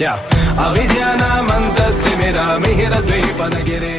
क्या अविद्यानामन्तस्तिमिरामिहिरद्वीपनगिरे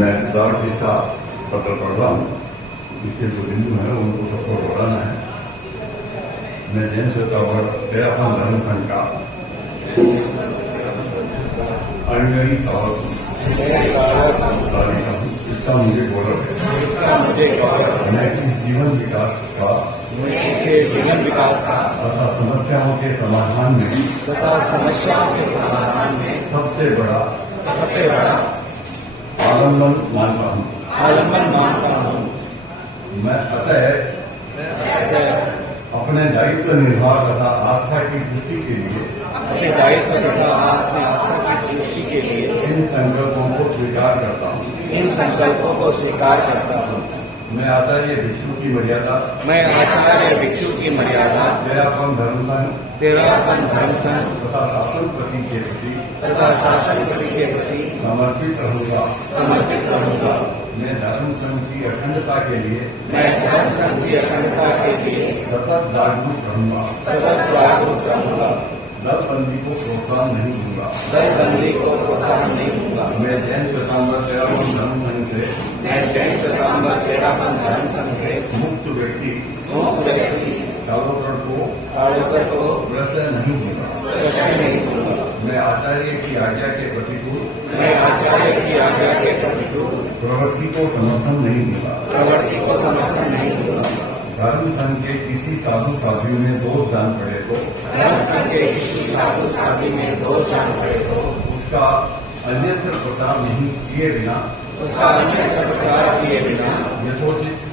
मैं दार जी का पत्र पढ़ रहा हूँ। इसके जो हिंदू हैं उनको सबको बढ़ाना है। मैं जैन सत्तावर तेरापन धर्म संघ का अनुयायी सावक इसका मुझे गौरव है। मैं इस जीवन विकास का तथा समस्याओं के समाधान में सबसे बड़ा आलम्बन मानता हूँ। मैं अतः अपने दायित्व निर्वाह तथा आस्था की पुष्टि के लिए अपने दायित्व तथा अपने आस्था की पुष्टि के लिए इन संकल्पों को स्वीकार करता हूँ। इन संकल्पों को स्वीकार करता हूँ। मैं आचार्य भिक्षु की मर्यादा, मैं आचार्य भिक्षु की मर्यादा, तेरापन धर्म संघ तेरापन धर्म संघ तथा शासनपति के प्रति तथा शासनपति के प्रति समर्पित रहूंगा। समर्पित रहूंगा। मैं धर्म संघ की अखंडता के लिए मैं धर्म संघ की अखंडता के लिए सतत जागरूक रहूंगा। सतत जागरूक रहूंगा। दलबंदी को प्रोत्साहन नहीं दूंगा। दलबंदी को प्रोत्साहन नहीं दूंगा। मैं जैन श्वेतांबर तेरापन धर्म संघ से मैं जैन श्वेतांबर तेरापन धर्म संघ से मुक्त व्यक्ति कालोकर को प्रश्रय नहीं दूंगा। प्रश्रय नहीं दूंगा। मैं आचार्य की आज्ञा के प्रतिकूल मैं आचार्य की आज्ञा के प्रतिकूल प्रवृत्ति को समर्थन नहीं दूंगा। प्रवृत्ति को समर्थन नहीं दूंगा। धर्म संघ के किसी साधु साध्वी में दोष जान पड़े तो धर्म संघ के किसी साधु साध्वी में दोष जान पड़े तो उसका अन्यत्र प्रचार नहीं किए बिना उसका अन्यत्र प्रचार किए बिना यथोचित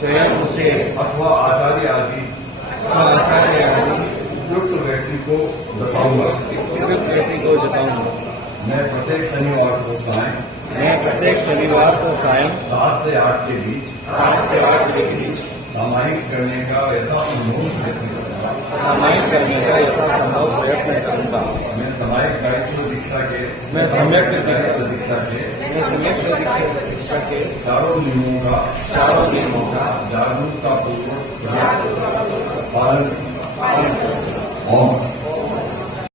स्वयं उसे अथवा आचार्य आदि आचार्य आदि उपयुक्त व्यक्ति को बताऊंगा। उपयुक्त व्यक्ति को जताऊंगा। मैं प्रत्येक शनिवार को सायं मैं प्रत्येक शनिवार को सायं 7 से 8 के बीच 7 से 8 के बीच सामायिक करने का यथासंभव प्रयत्न करूंगा। सामायिक करने का यथासंभव प्रयत्न करूंगा। मैं सामायिक दायित्व दीक्षा के मैं सम्यक दीक्षा के चारों नियमों का जागरूकता पूर्वक पालन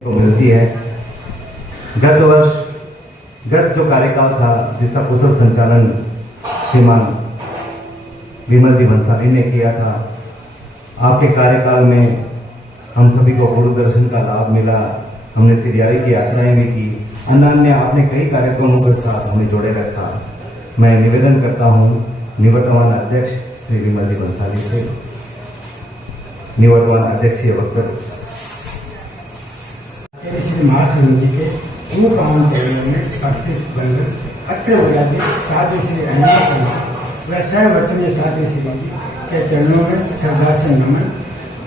को मिलती है। गत जो कार्यकाल था जिसका कुशल संचालन श्रीमान विमल जी भंसाली ने किया था, आपके कार्यकाल में हम सभी को गुरु दर्शन का लाभ मिला। हमने सिरियाई की यात्राएं भी की। अन्य आपने कई कार्यक्रमों के साथ हमें जोड़े रखा। मैं निवेदन करता हूं निवर्तमान अध्यक्ष श्री विमल जी भंसाली से, निवर्तमान अध्यक्षीय वक्तव्य। श्री महाशिव जी के पूर्वकामन चरणों में 32 बंद अत्र विराजे साधु श्री अनिल व सहवर्तनीय साधु श्री जी के चरणों में श्रद्धा से नमन।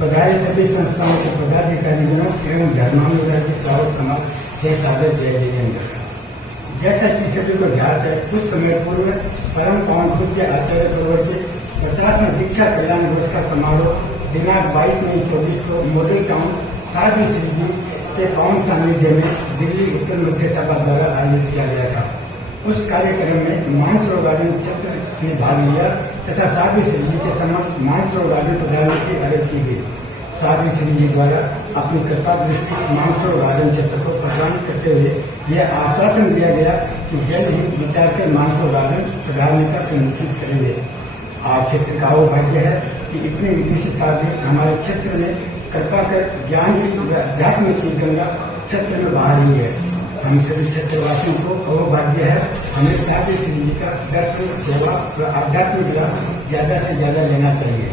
पधारे सभी संस्थाओं के पदाधिकारियों एवं धर्मानुरागी स्वागत समाज जय सादर जय जयेंद्र। जैसा कि सभी को ज्ञात है, कुछ समय पूर्व परम पावन पूज्य आचार्य प्रवर्तित 50वें दीक्षा कल्याण दिवस का समारोह दिनांक 22 मई 24 को मॉडल टाउन साधु श्री जी के पावन सानिध्य में दिल्ली उत्तर मध्य सभा द्वारा आयोजित किया गया था। उस कार्यक्रम में मानसरोवर गार्डन क्षेत्र ने भाग लिया तथा साधु श्री जी के समक्ष मानसरोवर गार्डन प्रधान की अर्ज की गई। साधु श्री जी द्वारा अपनी कृपा दृष्टि मानसरोवर गार्डन क्षेत्र को प्रदान करते हुए यह आश्वासन दिया गया कि जल्द ही विचार कर मानसरोवर गार्डन प्रधान का सुनिश्चित करेंगे। आज क्षेत्र का वो भाग्य है कि इतने विदेशी साधु हमारे क्षेत्र में कृपा कर ज्ञान की अध्यात्म की गंगा क्षेत्र में बहा रही है। हम सभी क्षेत्रवासियों को अवभाग्य है, हमें साधु श्री जी का दर्शन, सेवा व आध्यात्मिक लाभ ज्यादा से ज्यादा लेना चाहिए।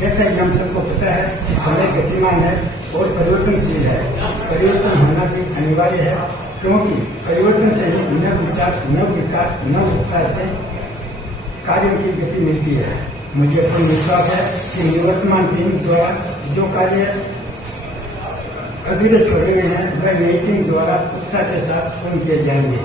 जैसा कि हम सबको पता है कि समय गतिमान है और परिवर्तनशील है। परिवर्तन होना भी अनिवार्य है, क्योंकि परिवर्तन से ही नव विचार, नव विकास, नव उत्साह से कार्यों की गति मिलती है। मुझे पूर्ण विश्वास है कि निवर्तमान टीम द्वारा जो कार्य अधूरे छोड़े गए हैं वह नई टीम द्वारा उत्साह के साथ पूर्ण किए जाएंगे।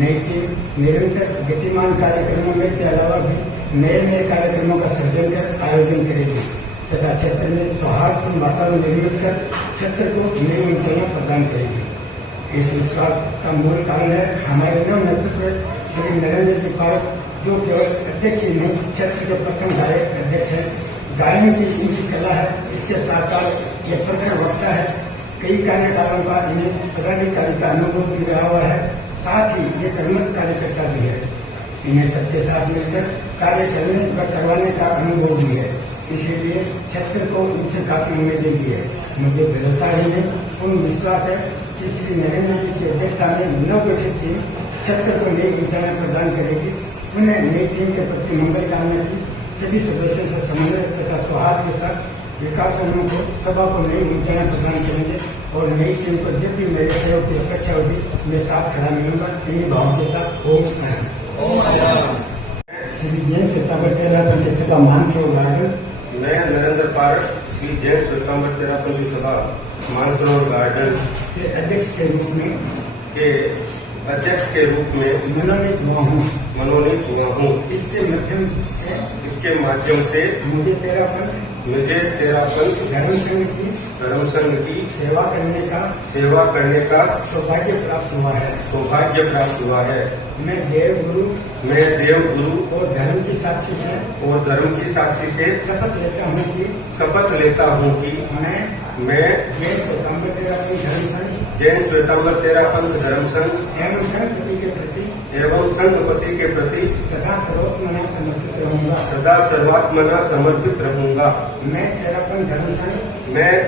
नई टीम निरंतर गतिमान कार्यक्रमों में के अलावा भी नए नए कार्यक्रमों का सृजन कर आयोजन करेगी तथा क्षेत्र में सौहार्दपूर्ण वातावरण निर्मित कर क्षेत्र को नई ऊंचाइयां प्रदान करेगी। इस विश्वास का मूल कारण है हमारे नव नेतृत्व श्री नरेंद्र जी पार्क, जो केवल अध्यक्ष ही नहीं क्षेत्र के प्रथम गायक अध्यक्ष है। गायन की इनकी कला है, इसके साथ साथ ये प्रखर वक्ता है। कई कार्यकालों का इन्हें पदाधिकारिता अनुभव भी रहा हुआ है, साथ ही ये कर्मठ कार्यकर्ता भी है। इन्हें सबके साथ मिलकर कार्य करने व करवाने का अनुभव भी है, इसीलिए क्षेत्र को इनसे काफी उम्मीदें भी है। मुझे भरोसा ही नहीं, पूर्ण विश्वास है कि श्री नरेंद्र जी की अध्यक्षता में नवगठित टीम क्षेत्र को नई ऊंचाइयां प्रदान करेगी। उन्हें नई टीम के प्रति मंगल कामना की सभी सदस्यों से समन्वय तथा सौहार्द के साथ विकासोन्मुख को सभा को नई ऊंचाइयां प्रदान करेंगे और नई टीम को जब भी मेरे सहयोग की अपेक्षा होगी मैं साथ खड़ा मिलूंगा। इन्हीं भावों के साथ ओम श्री जैन श्वेतांबर तेरापन सभा मानसरोवर गार्डन मैं नरेंद्र पारक श्री जैन श्वेतांबर तेरापल्ली सभा मानसरोवर गार्डन के अध्यक्ष के रूप में मनोनीत हुआ हूँ। इसके माध्यम से मुझे तेरा पंथ धर्म संघ की सेवा करने का सौभाग्य प्राप्त हुआ है। मैं देव गुरु और धर्म की साक्षी से शपथ लेता हूँ कि मैं जैन श्वेतांबर तेरापंथ धर्म संघ एवं संघपति के प्रति सदा सर्वात्मना समर्पित रहूंगा। मैं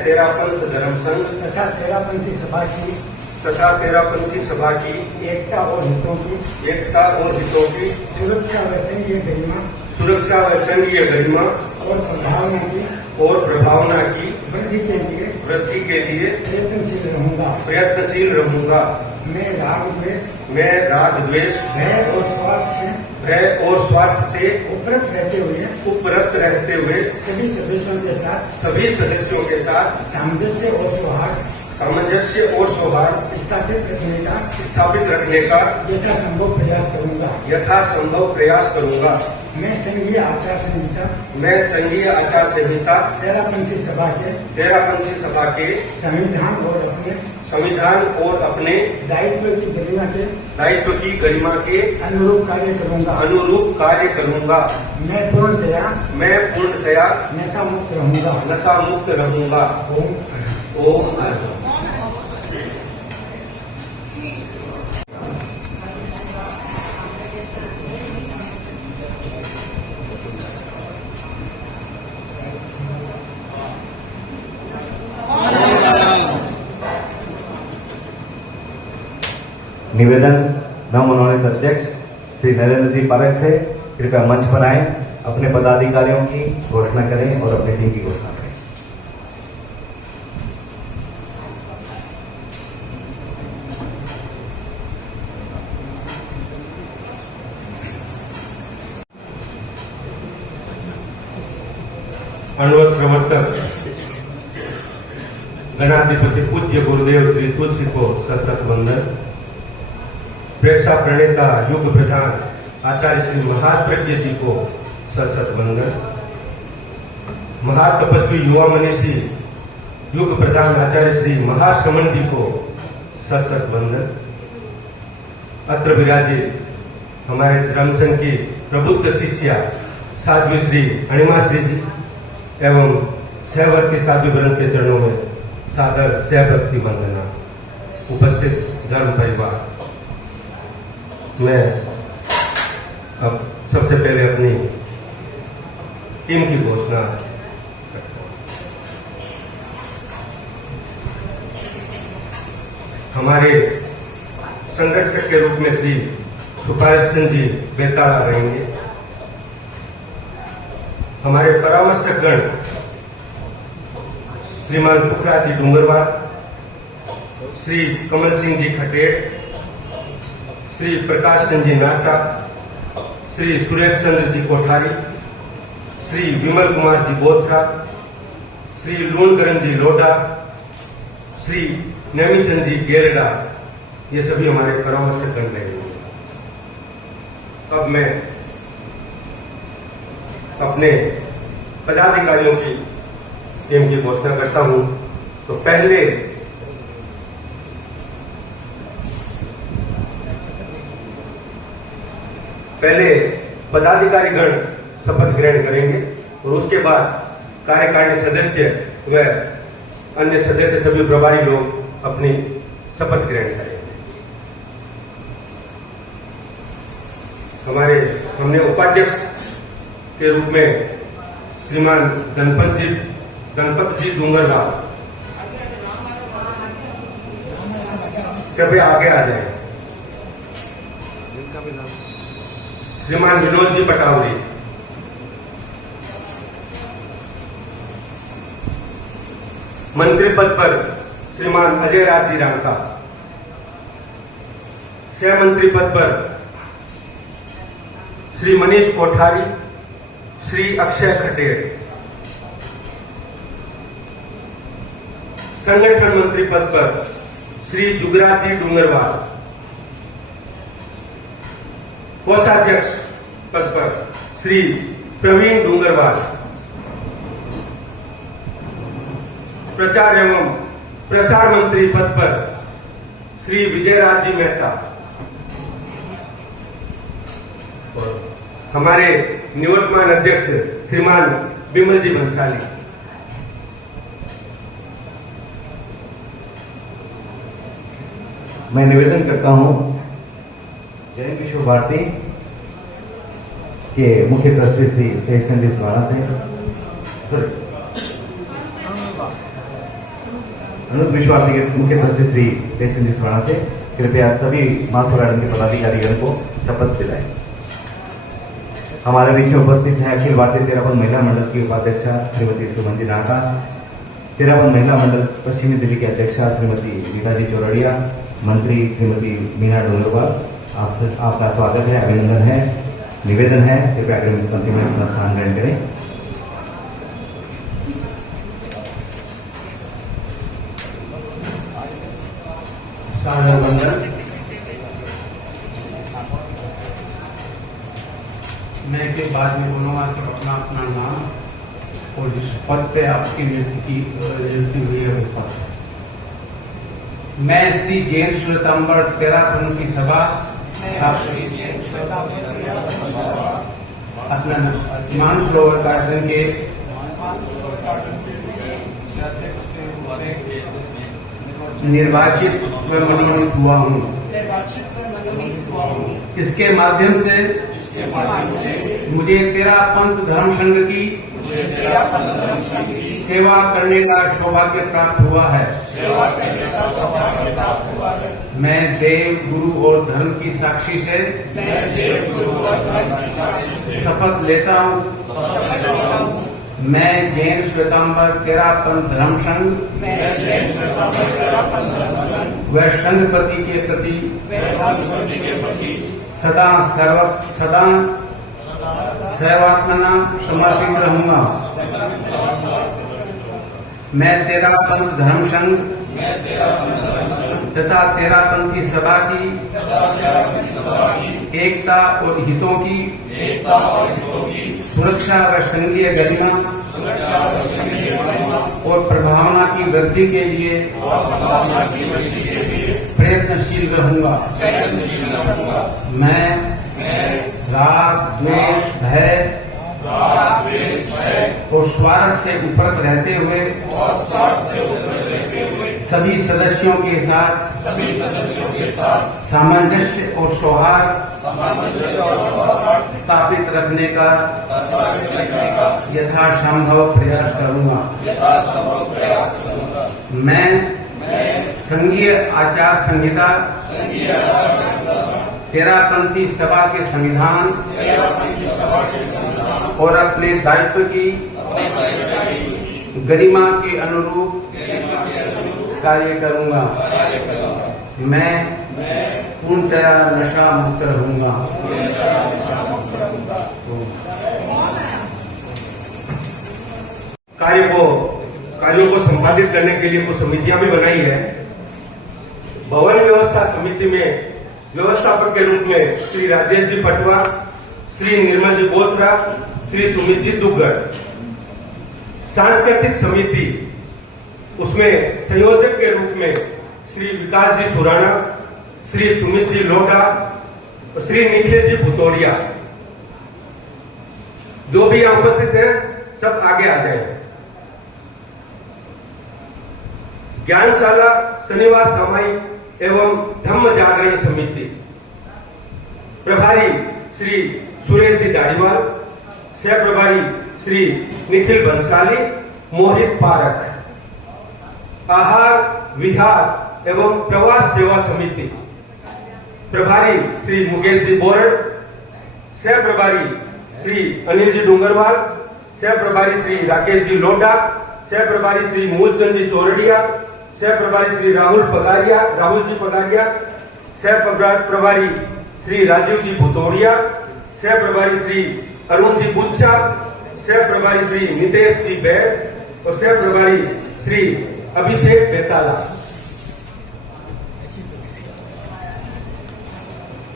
तेरापंथ धर्म संघ तथा तेरापंथी सभा की एकता और हितों की सुरक्षा व संघीय गरिमा और प्रभावना की वृद्धि के लिए प्रयत्नशील रहूंगा। मैं राग द्वेष भय और स्वार्थ से उपरत रहते हुए सभी सदस्यों के साथ सामंजस्य और सौहार्द स्थापित रखने का यथासंभव प्रयास करूंगा। मैं संघीय आचार संहिता तेरापंथी सभा के संविधान और अपने दायित्व की गरिमा के अनुरूप कार्य करूंगा। मैं पूर्णतया नशा मुक्त रहूंगा। ओम निवेदन नवमनोनीत अध्यक्ष श्री नरेंद्र जी पारक से कृपया मंच पर आए, अपने पदाधिकारियों की घोषणा करें और अपनी टीम की घोषणा करें। अणुवत प्रवर्तक गणाधिपति पूज्य गुरुदेव श्री तुलसी को सशक्त वंदन। प्रेक्षा प्रणेता युग प्रधान आचार्य श्री महाप्रज्ञ जी को सशक्त वंदन। महातपस्वी युवा मनीषी युग प्रधान आचार्य श्री महाश्रमण जी को सशक्त वंदन। अत्र विराजित हमारे धर्म संघ की प्रबुद्ध शिष्या साध्वी श्री अणिमा श्री जी एवं सहवर्ती साध्वी वृंद के चरणों में सादर सहभक्ति वंदना। उपस्थित धर्म परिवार, मैं अब सबसे पहले अपनी टीम की घोषणा करता हूं। हमारे संरक्षक के रूप में श्री सुपारी सिंह जी बेताड़ा रहेंगे। हमारे परामर्शक गण श्रीमान सुखराज जी डूंगरवार, श्री कमल सिंह जी खटेड़, श्री प्रकाश सिंह जी नाटा, श्री सुरेश चंद्र जी कोठारी, श्री विमल कुमार जी बोथरा, श्री लूणकरण जी लोढ़ा, श्री नेमीचंद जी गेरडा, ये सभी हमारे परामर्शक गण रहेंगे। अब मैं अपने पदाधिकारियों की टीम की घोषणा करता हूं। तो पहले पदाधिकारी गण शपथ ग्रहण करेंगे और उसके बाद कार्यकारिणी सदस्य व अन्य सदस्य सभी प्रभारी लोग अपनी शपथ ग्रहण करेंगे। हमने उपाध्यक्ष के रूप में श्रीमान गणपत जी डूंगरवार, कृपया आगे आ जाए। श्रीमान विनोद जी पटावरी, मंत्री पद पर श्रीमान अजय राज जी रांका, सह मंत्री पद पर श्री मनीष कोठारी, श्री अक्षय खटेड़, संगठन मंत्री पद पर श्री जुगराज जी डूंगरवाल, कोषाध्यक्ष पद पर श्री प्रवीण डूंगरवाल, प्रचार एवं प्रसार मंत्री पद पर श्री विजयराज जी मेहता और हमारे निवर्तमान अध्यक्ष श्रीमान विमल जी भंसाली। मैं निवेदन करता हूं जैन विश्व भारती के मुख्य ट्रस्टी श्री तेजचंद जी सुराणा से, अनुरूप विश्व भारती के मुख्य ट्रस्टी श्री तेजचंद जी सुराणा से कृपया सभी महासभा के पदाधिकारियों को शपथ दिलाएं। हमारे बीच में उपस्थित है अखिल भारतीय तेरापन महिला मंडल की उपाध्यक्षा श्रीमती सुमंती नाका, तेरापन महिला मंडल पश्चिमी दिल्ली की अध्यक्षा श्रीमती नीताजी चौरड़िया, मंत्री श्रीमती मीना डोंगरवाल। आपका स्वागत है, अभिनंदन है। निवेदन है कृपया अग्रिम पंक्ति में अपना स्थान ग्रहण करें। मैं के बाद में बोलूंगा कि अपना अपना नाम और जिस पद पे आपकी नियुक्ति हुई है वो पद। मैं श्री जैन श्वेतांबर तेरापंथी सभा अपना मानसरोवर गार्डन के निर्वाचित व मनोनीत हुआ हूँ। इसके माध्यम से मुझे तेरापंथ धर्म संघ की सेवा करने का सौभाग्य प्राप्त हुआ है। मैं देव, गुरु और धर्म की साक्षी से शपथ लेता हूँ। मैं जैन श्वेतांबर तेरापंथ धर्म संघ व संघपति के प्रति सदा सर्वात्मना समर्पित रहूंगा। मैं तेरापंथ धर्म संघ तथा तेरापंथी सभा की एकता और हितों की सुरक्षा व संघीय गरिमा और प्रभावना की वृद्धि के लिए प्रयत्नशील रहूंगा। मैं राग, द्वेष, भय और स्वार्थ से उपरत रहते हुए सभी सदस्यों के साथ सामंजस्य और सौहार्द स्थापित रखने का यथासंभव प्रयास करूंगा। मैं संघीय आचार संहिता तेरापंथी सभा के संविधान और अपने दायित्व की गरिमा के अनुरूप कार्य करूंगा। मैं पूर्णतया नशा मुक्त रहूंगा। कार्यों को संपादित करने के लिए कुछ समितियां भी बनाई है। भवन व्यवस्था समिति में व्यवस्थापक के रूप में श्री राजेश जी पटवा, श्री निर्मल जी बोथरा, श्री सुमित जी दुग्गड़। सांस्कृतिक समिति उसमें संयोजक के रूप में श्री विकास जी सुराणा, श्री सुमित जी लोढ़ा और श्री निखिल जी भुतौड़िया। जो भी यहाँ उपस्थित है सब आगे आ जाए। ज्ञानशाला शनिवार सामायिक एवं धम्म जागरण समिति प्रभारी श्री सुरेश जी दाढ़ीवाल, सह प्रभारी श्री निखिल बंसाली, मोहित पारक। आहार विहार एवं प्रवास सेवा समिति प्रभारी श्री मुकेश जी बोरड, सह प्रभारी श्री अनिल जी डूंगरवाल, सह प्रभारी श्री राकेश जी लोढ़ा, सह प्रभारी श्री मूलचंद जी चौरड़िया, सह प्रभारी श्री राहुल जी पगारिया, सह प्रभारी श्री राजीव जी भुतौड़िया, सह प्रभारी श्री अरुण जी बुच्चा, सह प्रभारी श्री नितेश जी बैर और सह प्रभारी श्री अभिषेक बेताला,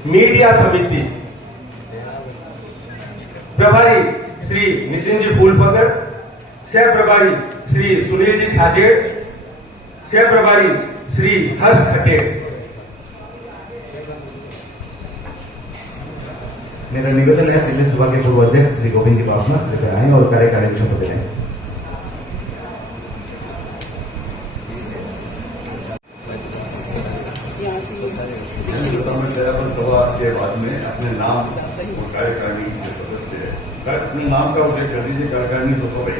मीडिया समिति प्रभारी श्री नितिन जी फूलफगर, सह प्रभारी श्री सुनील जी छाजेड़, सह प्रभारी श्री हर्ष खटेड़। मेरा निवेदन है दिल्ली सभा के पूर्व अध्यक्ष श्री गोविंद जी बाबना कृपया आए और कार्यकारी की शपथ लें। सभा के बाद में अपने नाम और कार्यकारिणी के सदस्य अपने नाम का उल्लेख कर दीजिए। कार्यकारिणी तो सब है।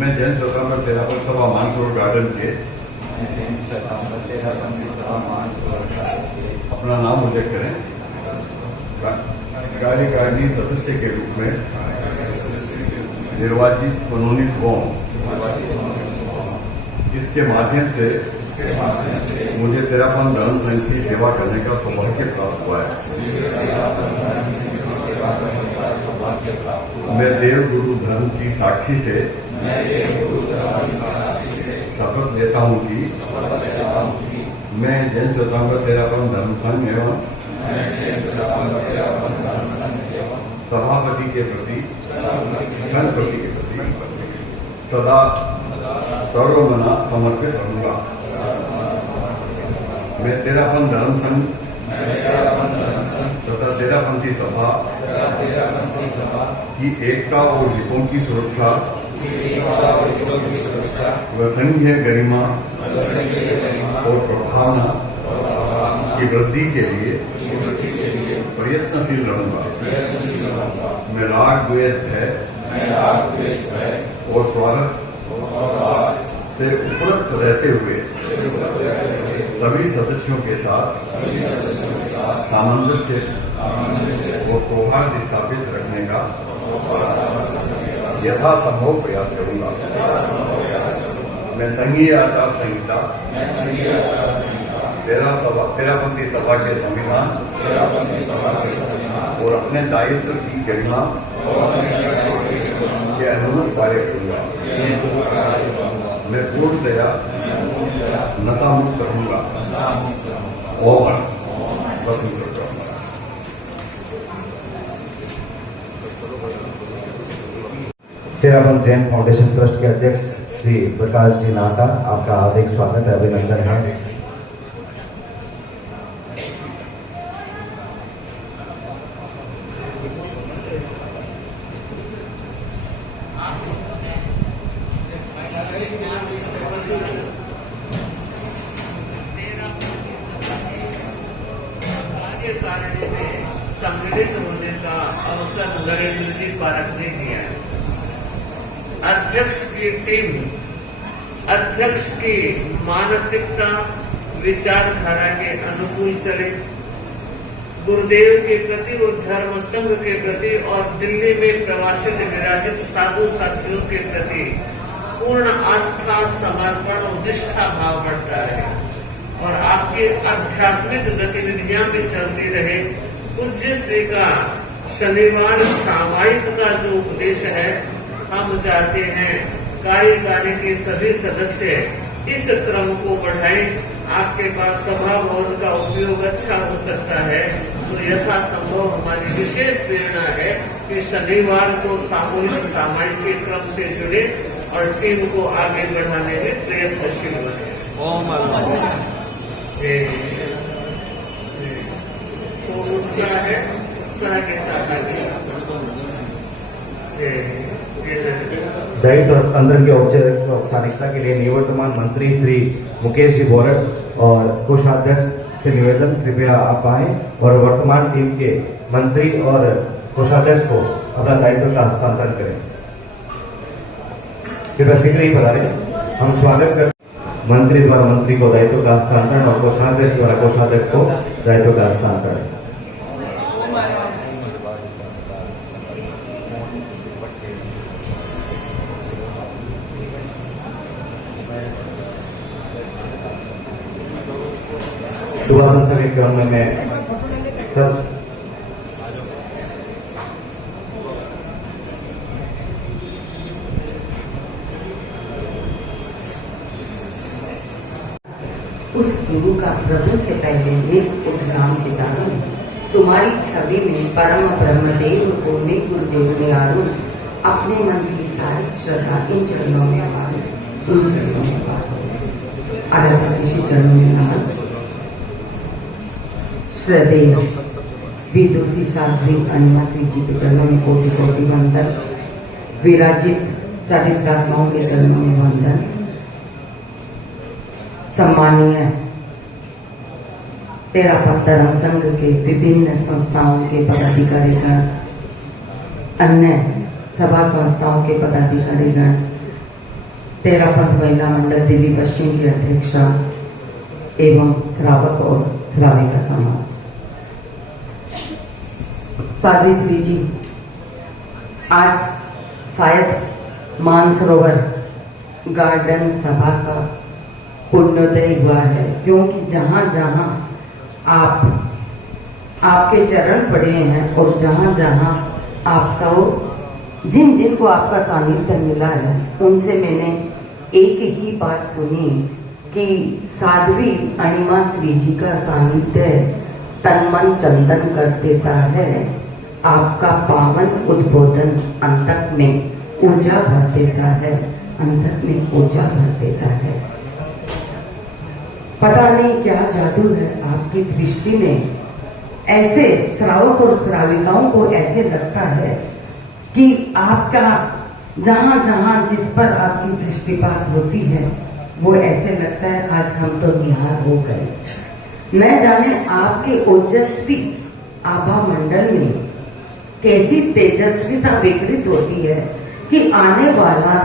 मैं जैन स्वतंत्र तेरापन सभा मानसरोवर गार्डन के अपना नाम उल्लेख करें। कार्यकारिणी सदस्य के रूप में निर्वाचित मनोनीत हों। इसके माध्यम से मुझे तेरापन धर्म संघ की सेवा करने का सौभाग्य प्राप्त हुआ है। मैं देव गुरु धर्म की साक्षी से शपथ लेता हूं कि मैं जैन स्वतंत्र तेरापन धर्म संघ एवं सभापति के प्रति संघपति के प्रति सदा सर्वमना समर्पित रहूंगा। मैं तेरापन धर्म संघ तथा तेरापंथी सभा की एकता और हितों की सुरक्षा व संघीय गरिमा और प्रभावना की वृद्धि के लिए प्रयत्नशील रहूंगा। मैं राग द्वेष भय और स्वार्थ से उपरत रहते हुए सभी सदस्यों के साथ सामंजस्य और सौहार्द स्थापित रखने का यथासंभव प्रयास करूंगा। मैं संघीय आचार संहिता तेरापंथी सभा के संविधान और अपने दायित्व की गरिमा के अनुरूप कार्य करूंगा। मैं पूर्णतया नशा मुक्त रहूंगा और वसंत करूंगा। तेरापन जैन फाउंडेशन ट्रस्ट के अध्यक्ष श्री प्रकाश जी नाटा, आपका हार्दिक स्वागत है, अभिनंदन है। कार्यकारिणी में सम्मिलित होने का अवसर नरेंद्र जी पारख ने दिया है। अध्यक्ष की टीम, अध्यक्ष की मानसिकता विचारधारा के अनुकूल चले, गुरुदेव के प्रति और धर्म संघ के प्रति और दिल्ली में प्रवासित विराजित साधु साथियों के प्रति पूर्ण आस्था, समर्पण और निष्ठा भाव बढ़ता रहे और आपकी आध्यात्मिक गतिविधियां भी चलती रहे। पूज्य श्री का शनिवार सामायिक का जो उपदेश है, हम चाहते हैं कार्यकारिणी के सभी सदस्य इस क्रम को बढ़ाएं। आपके पास सभा भवन का उपयोग अच्छा हो सकता है, तो यथासंभव हमारी विशेष प्रेरणा है कि शनिवार को सामूहिक सामायिक के क्रम से जुड़े और टीम को आगे बढ़ाने में प्रयत्नशील बने। तो उत्साह है, उत्साह के साथ आगे दायित्व हस्तांतरण की औपचारिकता के लिए निवर्तमान मंत्री श्री मुकेश जी बोरट और कोषाध्यक्ष से निवेदन, कृपया आप आए और वर्तमान टीम के मंत्री और कोषाध्यक्ष को अपना दायित्व का हस्तांतरण करें। कृपया शीघ्र ही पधारें। हम स्वागत करते मंत्री द्वारा मंत्री को दायित्व का हस्तांतरण और कोषाध्यक्ष द्वारा कोषाध्यक्ष को दायित्व का हस्तांतरण। सुभाषण सभी क्रम में मैं सब उद्गाम चितारूं, तुम्हारी छवि में परम ब्रह्मदेव को मैं गुरुदेव निहारूं, अपने मन की सारी श्रद्धा इन चरणों में मारूं, इन चरणों में मारूं। आराध्य ऋषि चरणों में नमन। श्रद्धेय विदुषी शास्त्री अनिमा श्री जी के चरणों में कोटि कोटि वंदन। विराजित चरित्रात्माओं के चरणों में वंदन। सम्मानीय तेरापंथ धर्म संघ के विभिन्न संस्थाओं के पदाधिकारीगण, अन्य सभा संस्थाओं के पदाधिकारीगण, तेरापंथ महिला मंडल दिल्ली पश्चिम की अध्यक्षा एवं श्रावक और श्राविका समाज। साध्वी श्री जी, आज शायद मानसरोवर गार्डन सभा का पुण्योदय हुआ है, क्योंकि जहां जहां आपके चरण पड़े हैं और जहां जहां आपका जिन जिन को आपका सानिध्य मिला है, उनसे मैंने एक ही बात सुनी कि साध्वी अणिमा श्री जी का सानिध्य तन मन चंदन कर देता है, आपका पावन उद्बोधन अंतक में ऊर्जा भर देता है, अंतक में ऊर्जा भर देता है। पता नहीं क्या जादू है आपकी दृष्टि में। ऐसे श्रावक और श्राविकाओं को ऐसे लगता है कि आपका जहां जहां जिस पर आपकी दृष्टिपात होती है, वो ऐसे लगता है आज हम तो निहार हो गए। न जाने आपके ओजस्वी आभा मंडल में कैसी तेजस्विता विकृत होती है कि आने वाला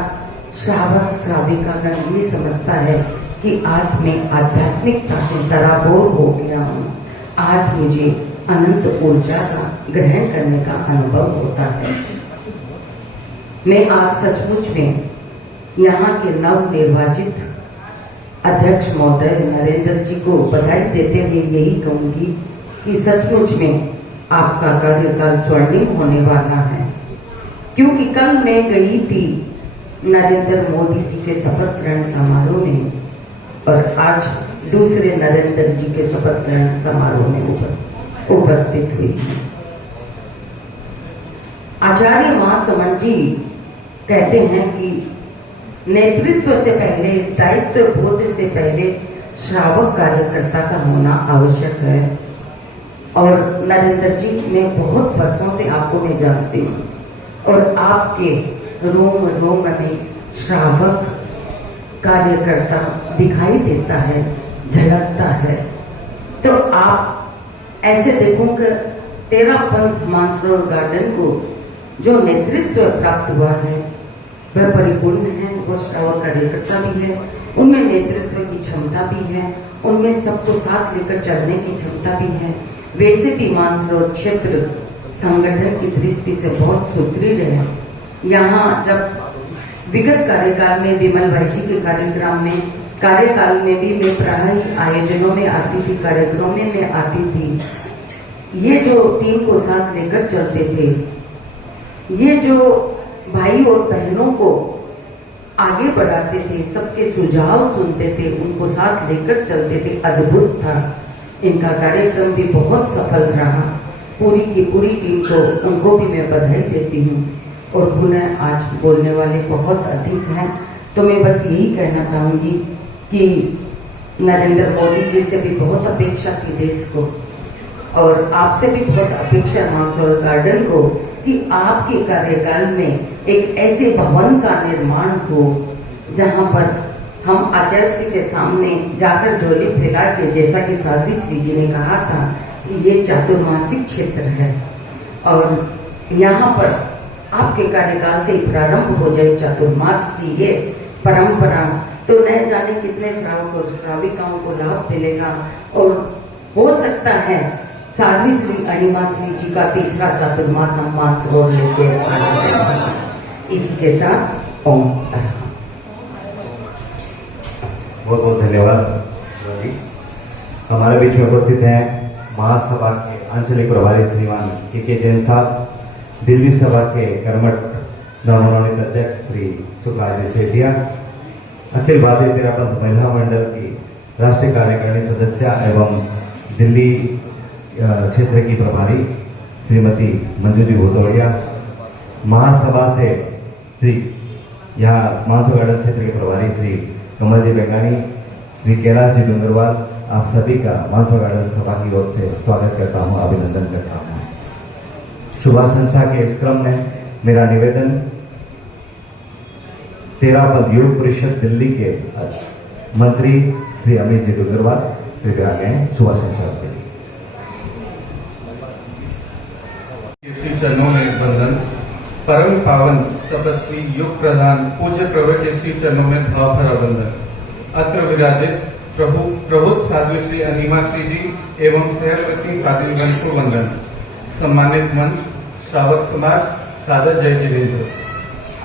श्रावक श्राविकागण ये समझता है कि आज मैं आध्यात्मिकता से सराबोर हो गया हूँ, आज मुझे अनंत ऊर्जा का ग्रहण करने का अनुभव होता है। मैं आज सचमुच में यहाँ के नव निर्वाचित अध्यक्ष महोदय नरेंद्र जी को बधाई देते हुए यही कहूंगी कि सचमुच में आपका कार्यकाल स्वर्णिम होने वाला है, क्योंकि कल मैं गई थी नरेंद्र मोदी जी के शपथ ग्रहण समारोह में और आज दूसरे नरेंद्र जी के शपथ ग्रहण समारोह में उपस्थित हुई। आचार्य महासमण जी कहते हैं कि नेतृत्व से पहले, दायित्व बोध से पहले श्रावक कार्यकर्ता का होना आवश्यक है। और नरेंद्र जी, मैं बहुत वर्षों से आपको मैं जानती हूँ और आपके रोम रोम में श्रावक कार्यकर्ता दिखाई देता है, झलकता है। तो आप ऐसे देखो कि तेरापंथ मानसरोवर गार्डन को जो नेतृत्व प्राप्त हुआ है वह परिपूर्ण है, वो श्रावक कार्यकर्ता भी है, उनमें नेतृत्व की क्षमता भी है, उनमें सबको साथ लेकर चलने की क्षमता भी है। वैसे भी मानसरोवर क्षेत्र संगठन की दृष्टि से बहुत सुदृढ़ है। यहाँ जब विगत कार्यकाल में विमल भाई जी के कार्यकाल में भी मैं प्राय आयोजनों में आती थी, कार्यक्रमों में मैं आती थी। ये जो टीम को साथ लेकर चलते थे, ये जो भाई और बहनों को आगे बढ़ाते थे, सबके सुझाव सुनते थे, उनको साथ लेकर चलते थे, अद्भुत था। इनका कार्यक्रम भी बहुत सफल रहा। पूरी की पूरी टीम को, उनको भी मैं बधाई देती हूँ। और पुनः आज बोलने वाले बहुत अधिक हैं, तो मैं बस यही कहना चाहूंगी कि नरेंद्र मोदी जी से भी बहुत अपेक्षा थी देश को, और आपसे भी बहुत अपेक्षा मानसरोवर गार्डन को कि आपके कार्यकाल में एक ऐसे भवन का निर्माण हो जहां पर हम आचार्य श्री के सामने जाकर झोली फैला के, जैसा कि साध्वी श्री जी ने कहा था कि ये चातुर्मासिक क्षेत्र है और यहाँ पर आपके कार्यकाल से ही प्रारंभ हो जाए चातुर्मास की ये परंपरा, तो न जाने कितने श्रावक और श्राविकाओं को लाभ मिलेगा। और हो सकता है साध्वी श्री अणिमा श्री जी का तीसरा चातुर्मास हम मानसरोवर लेके आएंगे। इसी के साथ ओम। बहुत बहुत धन्यवाद। हमारे बीच में उपस्थित हैं महासभा के आंचलिक प्रभारी श्रीमान के जैन साहब, दिल्ली सभा के कर्मठ नवमनोनीत अध्यक्ष श्री सुखराज सेठिया, अखिल भारतीय तेरापंथ महिला मंडल की राष्ट्रीय कार्यकारिणी सदस्य एवं दिल्ली क्षेत्र की प्रभारी श्रीमती मंजू जी भूतोड़िया, महासभा से श्री यहाँ मानसरोवर गार्डन क्षेत्र के प्रभारी श्री कमल जी बेगानी, श्री कैलाश जी डूंगरवाल, आप सभी का मानसरोवर गार्डन सभा की ओर से स्वागत करता हूँ, अभिनंदन करता हूँ। शुभाशंसा के इस क्रम में मेरा निवेदन 13 पद योग परिषद दिल्ली के मंत्री श्री अमित जी डूंगरवाल कृपया आगे शुभाशंसा के लिए। श्री चरणों में वंदन। परम पावन तपस्वी युग प्रधान पूज्य प्रवर के श्री चरणों में भाव भरा वंदन। अत्र विराजित प्रभुत साध्वी श्री अनिमा श्री जी एवं सहप्रति साध्वीगण को वंदन। सम्मानित मंच, श्रावक समाज, सादर जय जितेंद्र।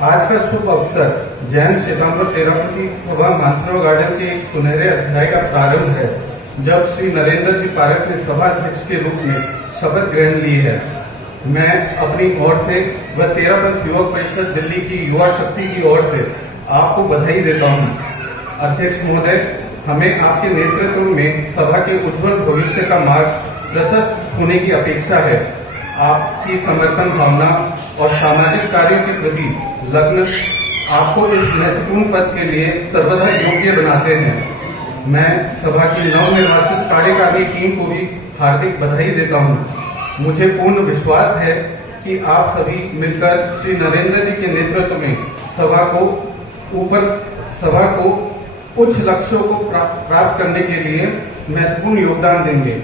आज का शुभ अवसर जैन श्वेतांबर तेरापति सभा मानसरोवर गार्डन के एक सुनहरे अध्याय का प्रारंभ है, जब श्री नरेंद्र जी पारक ने सभा अध्यक्ष के रूप में शपथ ग्रहण ली है। मैं अपनी ओर से व 13 पंथ युवक परिषद दिल्ली की युवा शक्ति की ओर से आपको बधाई देता हूँ। अध्यक्ष महोदय, हमें आपके नेतृत्व में सभा के उज्जवल भविष्य का मार्ग प्रशस्त होने की अपेक्षा है। आपकी समर्पण भावना और सामाजिक कार्यों के प्रति लगन आपको इस महत्वपूर्ण पद के लिए सर्वदा योग्य बनाते हैं। मैं सभा की नवनिर्वाचित कार्यकारिणी टीम को भी हार्दिक बधाई देता हूं। मुझे पूर्ण विश्वास है कि आप सभी मिलकर श्री नरेंद्र जी के नेतृत्व में सभा को उच्च लक्ष्यों को प्राप्त करने के लिए महत्वपूर्ण योगदान देंगे।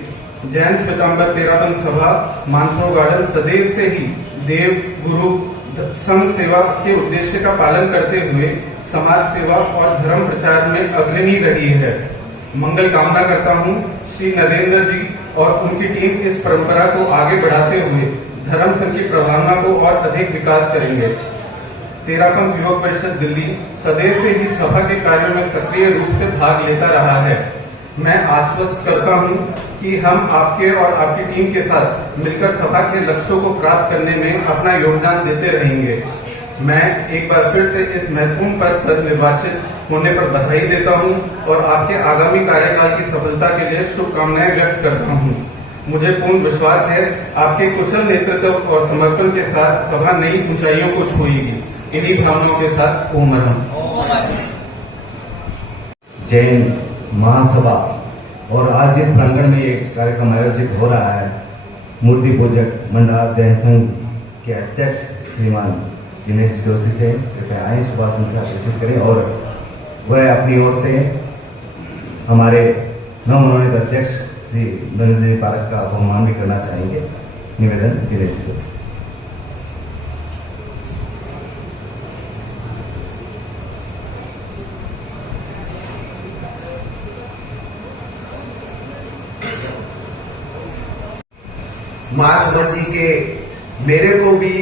जैन श्वेतांबर तेरापंथ सभा मानसरोवर गार्डन सदैव से ही देव गुरु संघ सेवा के उद्देश्य का पालन करते हुए समाज सेवा और धर्म प्रचार में अग्रणी रही है। मंगल कामना करता हूं श्री नरेंद्र जी और उनकी टीम इस परंपरा को आगे बढ़ाते हुए धर्म संघ की प्रभावना को और अधिक विकास करेंगे। तेरापंथ युवक परिषद दिल्ली सदैव से ही सभा के कार्यों में सक्रिय रूप से भाग लेता रहा है। मैं आश्वस्त करता हूं कि हम आपके और आपकी टीम के साथ मिलकर सभा के लक्ष्यों को प्राप्त करने में अपना योगदान देते रहेंगे। मैं एक बार फिर से इस महत्वपूर्ण पद निर्वाचित होने पर बधाई देता हूं और आपके आगामी कार्यकाल की सफलता के लिए शुभकामनाएं व्यक्त करता हूं। मुझे पूर्ण विश्वास है आपके कुशल नेतृत्व और समर्पण के साथ सभा नई ऊंचाइयों को छुएगी। इन्हीं भावनाओं के साथ ओम नमः। जैन महासभा और आज जिस प्रांगण में ये कार्यक्रम आयोजित हो रहा है, मूर्ति पूजक मंडल जैन संघ के अध्यक्ष श्रीमान दिनेश जोशी से कृपया आए शुभाशंसा घोषित करें और वह अपनी ओर से हमारे नवमनोनीत अध्यक्ष श्री नरेंद्र जी पारक का सम्मान भी करना चाहेंगे। निवेदन दिनेश जोशी। महासमर जी के मेरे को भी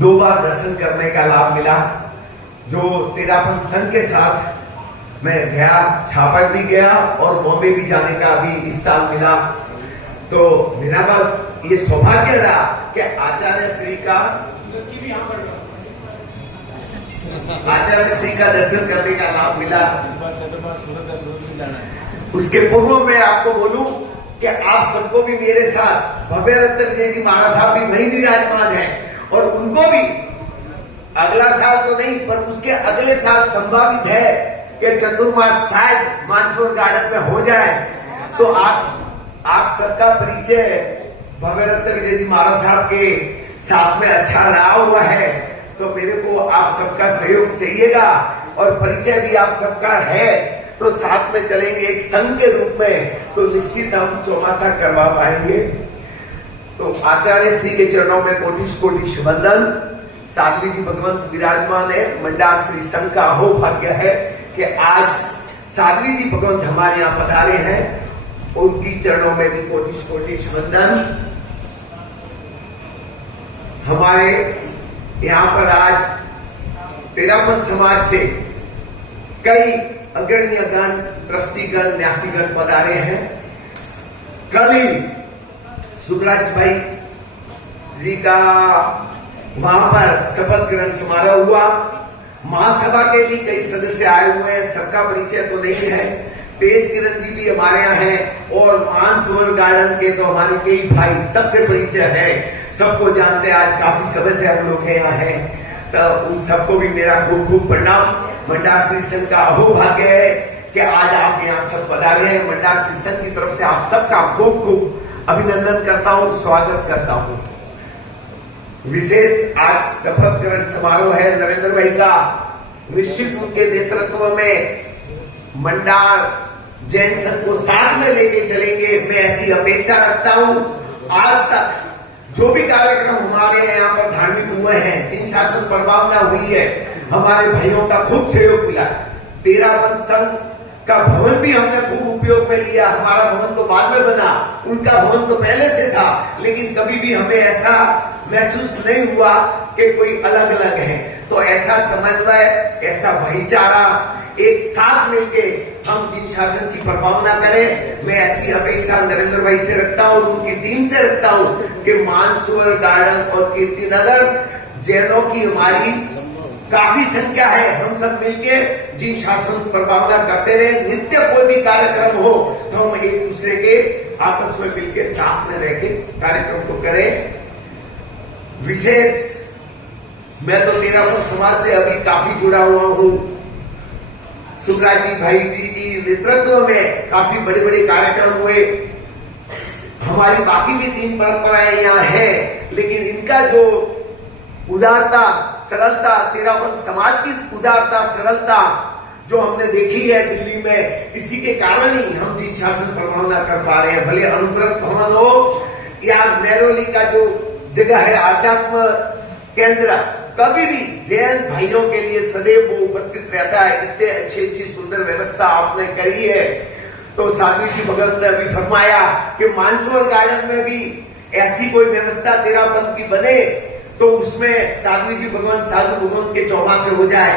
2 बार दर्शन करने का लाभ मिला। जो तेरापंथ संघ के साथ मैं गया, छापर भी गया और बॉम्बे भी जाने का अभी इस साल मिला। तो मेरा बात ये सौभाग्य रहा कि आचार्य श्री का दर्शन करने का लाभ मिला। उसके पूर्व में आपको बोलूं कि आप सबको भी मेरे साथ भव्य रत्न जी महाराज साहब भी वहीं विराजमान हैं और उनको भी अगला साल तो नहीं पर उसके अगले साल संभावित है कि चतुर्मास शायद मानसरोवर गार्डन में हो जाए। तो आप सबका परिचय भव्य रत्न जी महाराज साहब के साथ में अच्छा रहा हुआ है, तो मेरे को आप सबका सहयोग चाहिएगा और परिचय भी आप सबका है तो साथ में चलेंगे एक संघ के रूप में, तो निश्चित हम चौमासा करवा पाएंगे। तो आचार्य श्री के चरणों में कोटि वंदन। साध्वी जी भगवंत विराजमान है। मंडार श्री संघ का अहो भाग्य है कि आज साध्वी जी भगवंत हमारे यहाँ पधारे हैं। उनकी चरणों में भी कोटि वंदन। हमारे यहाँ पर आज तेरापंथ समाज से कई अग्रणीय गण, ट्रस्टीगण, न्यासीगण पधारे हैं। कल ही सुब्राज भाई जी का वहां पर शपथ ग्रहण समारोह हुआ। महासभा के भी कई सदस्य आए हुए हैं, सबका परिचय तो नहीं है तेज किरण जी भी हमारे यहाँ हैं और मानसरोवर गार्डन के तो हमारे कई भाई सबसे परिचय है, सबको जानते हैं। आज काफी समय से हम लोग यहाँ हैं, तो उन सबको भी मेरा खूब खूब प्रणाम। मंडार श्री संघ का अहोभाग्य है कि आज आप यहाँ सब पधारे हैं। मंडार श्री संघ की तरफ से आप सबका खूब खूब अभिनंदन करता हूँ, स्वागत करता हूँ। विशेष आज शपथ ग्रहण समारोह है नरेंद्र भाई का। निश्चित उनके नेतृत्व में मंडार जैन संघ को साथ में लेके चलेंगे, मैं ऐसी अपेक्षा रखता हूं। आज तक जो भी कार्यक्रम हमारे यहाँ पर धार्मिक हुए हैं, जिन शासन प्रभावना हुई है, हमारे भाइयों का खूब सहयोग मिला। तेरापंथ संघ का भवन भी हमने खूब उपयोग में लिया। हमारा भवन तो बाद में बना, उनका भवन तो पहले से था, लेकिन कभी भी हमें ऐसा महसूस नहीं हुआ कि कोई अलग अलग है। तो ऐसा समन्वय, ऐसा भाईचारा, एक साथ मिलके हम जिन शासन की प्रभावना करें, मैं ऐसी अपेक्षा नरेंद्र भाई से रखता हूँ, उनकी टीम से रखता हूँ कि मानसरोवर गार्डन और कीर्तिनगर जैनों की हमारी काफी संख्या है। हम सब मिलके जिन शासन की प्रभावना करते रहे, नित्य कोई भी कार्यक्रम हो तो हम एक दूसरे के आपस में मिलके साथ में रह के कार्यक्रम को करें। विशेष मैं तो तेरापंथ समाज से अभी काफी जुड़ा हुआ हूँ। सुखराज जी भाई जी की नेतृत्व में काफी बड़े बड़े कार्यक्रम हुए। हमारी बाकी भी 3 परंपराएं यहाँ हैं, लेकिन इनका जो उदारता, सरलता, तेरापंथ समाज की उदारता, सरलता जो हमने देखी है दिल्ली में, इसी के कारण ही हम जिन शासन प्रभावना कर पा रहे हैं। भले अनुव्रत भवन हो या नेरोली का जो जगह है आध्यात्म केंद्र, कभी भी जैन भाइयों के लिए सदैव वो उपस्थित रहता है। इतने अच्छी सुंदर व्यवस्था आपने करी है। तो साध्वी जी भगत ने अभी फरमाया कि मानसरोवर गार्डन में भी ऐसी कोई व्यवस्था तेरापंथ की बने तो उसमें साध्वी जी भगवान साधु भगवान के चौमासे हो जाए।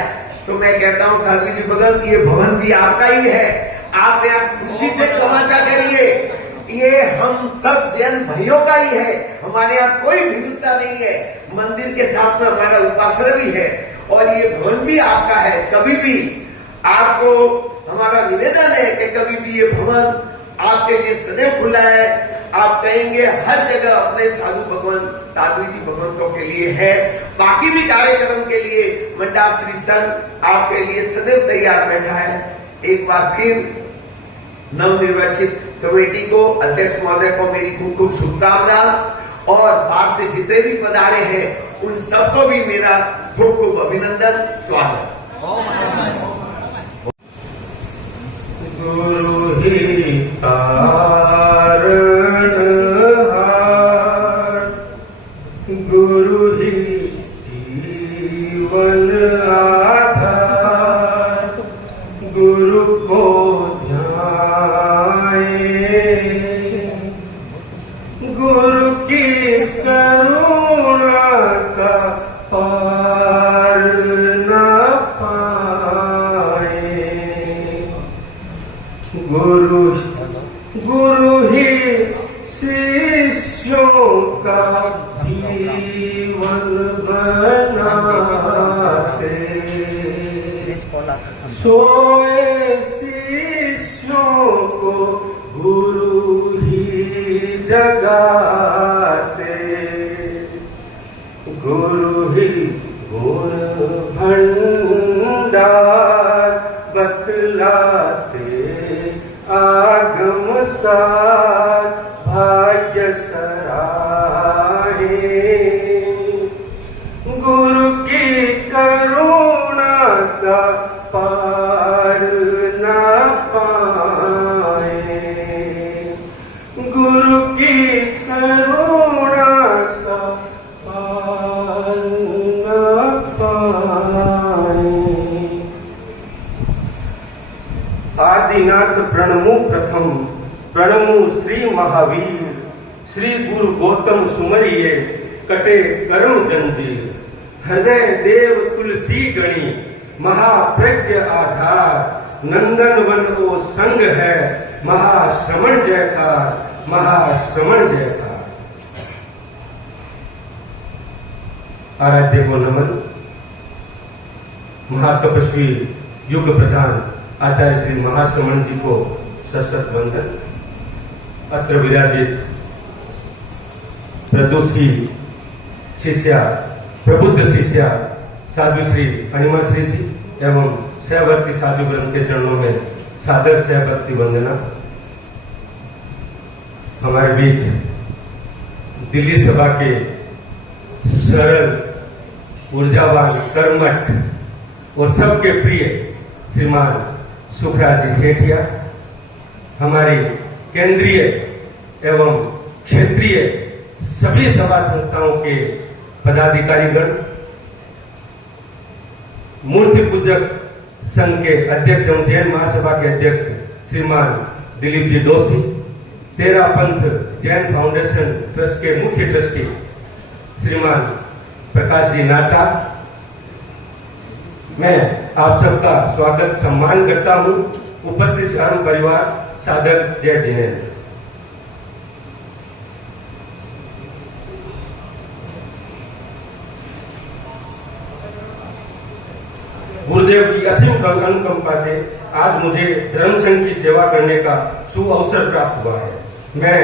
तो मैं कहता हूँ साध्वी जी भगत, ये भवन भी आपका ही है, आप यहाँ खुशी से चौमासा करिए। ये हम सब जैन भाइयों का ही है, हमारे यहाँ कोई भिन्नता नहीं है। मंदिर के साथ में हमारा उपासना भी है और ये भवन भी आपका है। कभी भी आपको हमारा निवेदन है कि कभी भी ये भवन आपके लिए सदैव खुला है। आप कहेंगे हर जगह अपने साधु भगवान, साधु जी भगवंतों के लिए है। बाकी भी कार्यक्रम के लिए मंडार श्री संघ आपके लिए सदैव तैयार बैठा है। एक बार फिर नवनिर्वाचित कमेटी को, अध्यक्ष महोदय को मेरी खूब खूब शुभकामना और बाहर से जितने भी पधारे हैं उन सबको भी मेरा खूब खूब अभिनंदन, स्वागत। गुरु ही तारणहार, गुरु ही जीवन आधार, गुरु को गुरु की करुणा का पार न पाए। गुरु ही शिष्यों का जीवन बनाते, सोए शिष्यों को गुरु ही जगाते, गुरु ही गुण भंडार बतलाते, आगम सार भाग्य सराहे, गुरु की करुणा का पार न पाए, गुरु की करुणा का पार न पाए। आदिनाथ प्रणमु प्रथम, प्रणमु श्री महावीर, श्री गुरु गौतम सुमरिये, कटे कर्म जंजीर, हृदय देव तुलसी गणी, महाप्रज्ञ आधार, नंदन वन ओ संग है, महाश्रमण जयकार, महाश्रमण जयकार। आराध्य को नमन। महातपस्वी युग प्रधान आचार्य श्री महाश्रमण जी को सशक्त वंदन। अत्र विराजित प्रदोषी शिष्या, प्रबुद्ध शिष्या साधु श्री अणिमा श्री जी एवं सहवर्ती साधु ग्रंथ के चरणों में सादर सहवर्ती वंदना। हमारे बीच दिल्ली सभा के सरल, ऊर्जावान, कर्मठ और सबके प्रिय श्रीमान सुखराज जी सेठिया, हमारी केंद्रीय एवं क्षेत्रीय सभी सभा संस्थाओं के पदाधिकारीगण, मूर्ति पूजक संघ के अध्यक्ष एवं जैन महासभा के अध्यक्ष श्रीमान दिलीप जी दोषी, तेरा पंथ जैन फाउंडेशन ट्रस्ट के मुख्य ट्रस्टी श्रीमान प्रकाश जी नाटा, मैं आप सबका स्वागत सम्मान करता हूं। उपस्थित धर्म परिवार सादर जय जिनेन्द्र। गुरुदेव की असीम अनुकंपा से आज मुझे धर्म संघ की सेवा करने का सुअवसर प्राप्त हुआ है। मैं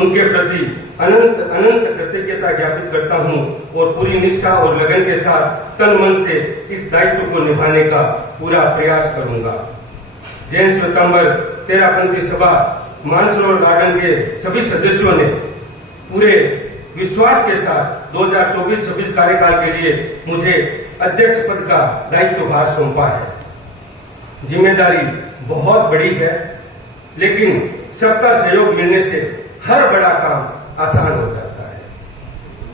उनके प्रति अनंत अनंत कृतज्ञता ज्ञापित करता हूं और पूरी निष्ठा और लगन के साथ तन मन से इस दायित्व को निभाने का पूरा प्रयास करूंगा। जैन श्वेतांबर तेरापंथी सभा मानसरोवर गार्डन के सभी सदस्यों ने पूरे विश्वास के साथ 2024-26 कार्यकाल के लिए मुझे अध्यक्ष पद का दायित्व भार सौंपा है। जिम्मेदारी बहुत बड़ी है, लेकिन सबका सहयोग मिलने से हर बड़ा काम आसान हो जाता है।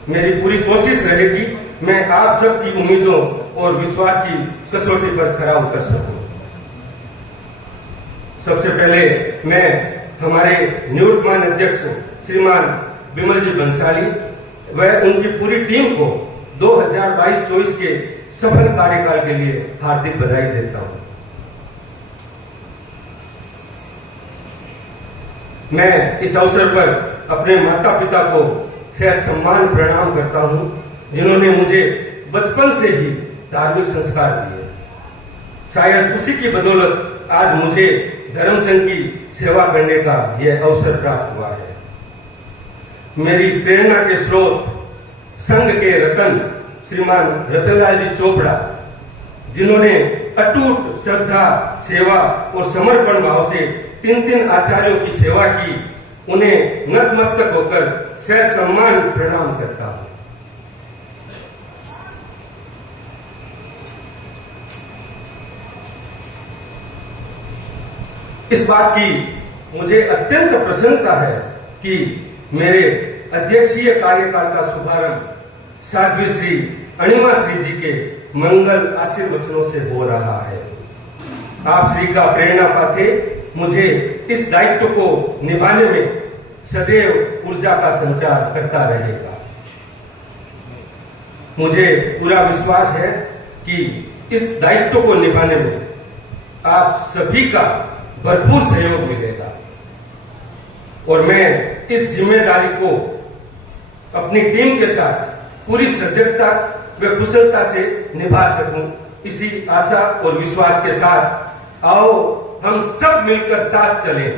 मेरी पूरी कोशिश रहेगी मैं आप सबकी उम्मीदों और विश्वास की कसौटी पर खरा उतर सकूं। सबसे पहले मैं हमारे निवर्तमान अध्यक्ष श्रीमान विमल जी बंसाली व उनकी पूरी टीम को 2022-24 के सफल कार्यकाल के लिए हार्दिक बधाई देता हूं। मैं इस अवसर पर अपने माता पिता को सह सम्मान प्रणाम करता हूं, जिन्होंने मुझे बचपन से ही धार्मिक संस्कार दिए। शायद उसी की बदौलत आज मुझे धर्म संघ की सेवा करने का यह अवसर प्राप्त हुआ है। मेरी प्रेरणा के स्रोत संघ के रतन श्रीमान रतनलाल जी चोपड़ा, जिन्होंने अटूट श्रद्धा, सेवा और समर्पण भाव से 3 आचार्यों की सेवा की, उन्हें नतमस्तक होकर सह सम्मान प्रणाम करता हूं। इस बात की मुझे अत्यंत प्रसन्नता है कि मेरे अध्यक्षीय कार्यकाल का शुभारंभ साध्वी श्री अणिमा श्री जी के मंगल आशीर्वचनों से हो रहा है। आप श्री का प्रेरणा पाथे मुझे इस दायित्व को निभाने में सदैव ऊर्जा का संचार करता रहेगा। मुझे पूरा विश्वास है कि इस दायित्व को निभाने में आप सभी का भरपूर सहयोग मिलेगा और मैं इस जिम्मेदारी को अपनी टीम के साथ पूरी सजगता व कुशलता से निभा सकूं, इसी आशा और विश्वास के साथ आओ हम सब मिलकर साथ चलें।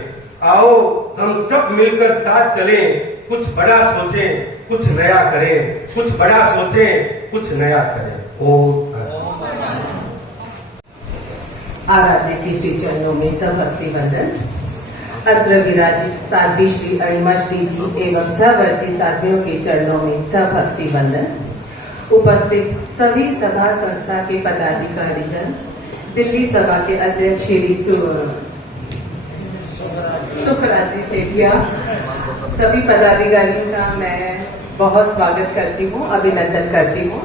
आओ हम सब मिलकर साथ चलें, कुछ बड़ा सोचें, कुछ नया करें, कुछ बड़ा सोचें, कुछ नया करें। ओम आराध्य के श्री चरणों में सभक्ति वंदन। अत्र विराजित साध्वी श्री अणिमा श्री जी एवं सहवर्ती साध्वियों के चरणों में सभक्ति वंदन। उपस्थित सभी सभा संस्था के पदाधिकारीगण, दिल्ली सभा के अध्यक्ष श्री सुखराज जी सेठिया, सभी पदाधिकारियों का मैं बहुत स्वागत करती हूँ, अभिनंदन करती हूँ।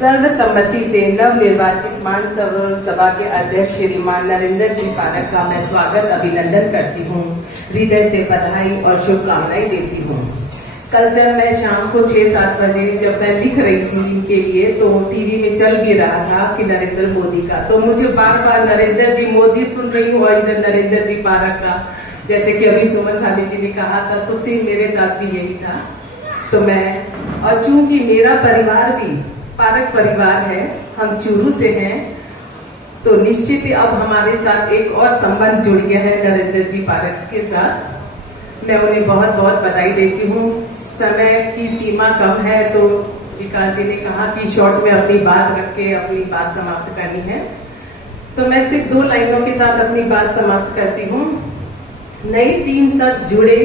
सर्वसम्मति से नवनिर्वाचित मानसरोवर सभा के अध्यक्ष श्रीमान नरेंद्र जी पारक का मैं स्वागत अभिनंदन करती हूँ, हृदय से बधाई और शुभकामनाएं देती हूँ। कल जब मैं शाम को 6-7 बजे जब मैं लिख रही थी इनके लिए, तो टीवी में चल भी रहा था कि नरेंद्र मोदी का, तो मुझे बार बार नरेंद्र जी मोदी सुन रही हूँ और इधर नरेंद्र जी पारक का, जैसे कि अभी सुमन भाभी जी ने कहा था, तो सेम मेरे साथ भी यही था। तो मैं, और चूंकि मेरा परिवार भी पारक परिवार है, हम चूरू से हैं, तो निश्चित ही अब हमारे साथ एक और संबंध जुड़ गया है नरेंद्र जी पारक के साथ। मैं उन्हें बहुत बहुत बधाई देती हूँ। समय की सीमा कम है तो विकास जी ने कहा कि शॉर्ट में अपनी बात रख के अपनी बात समाप्त करनी है, तो मैं सिर्फ 2 लाइनों के साथ अपनी बात समाप्त करती हूँ। नई टीम साथ जुड़े,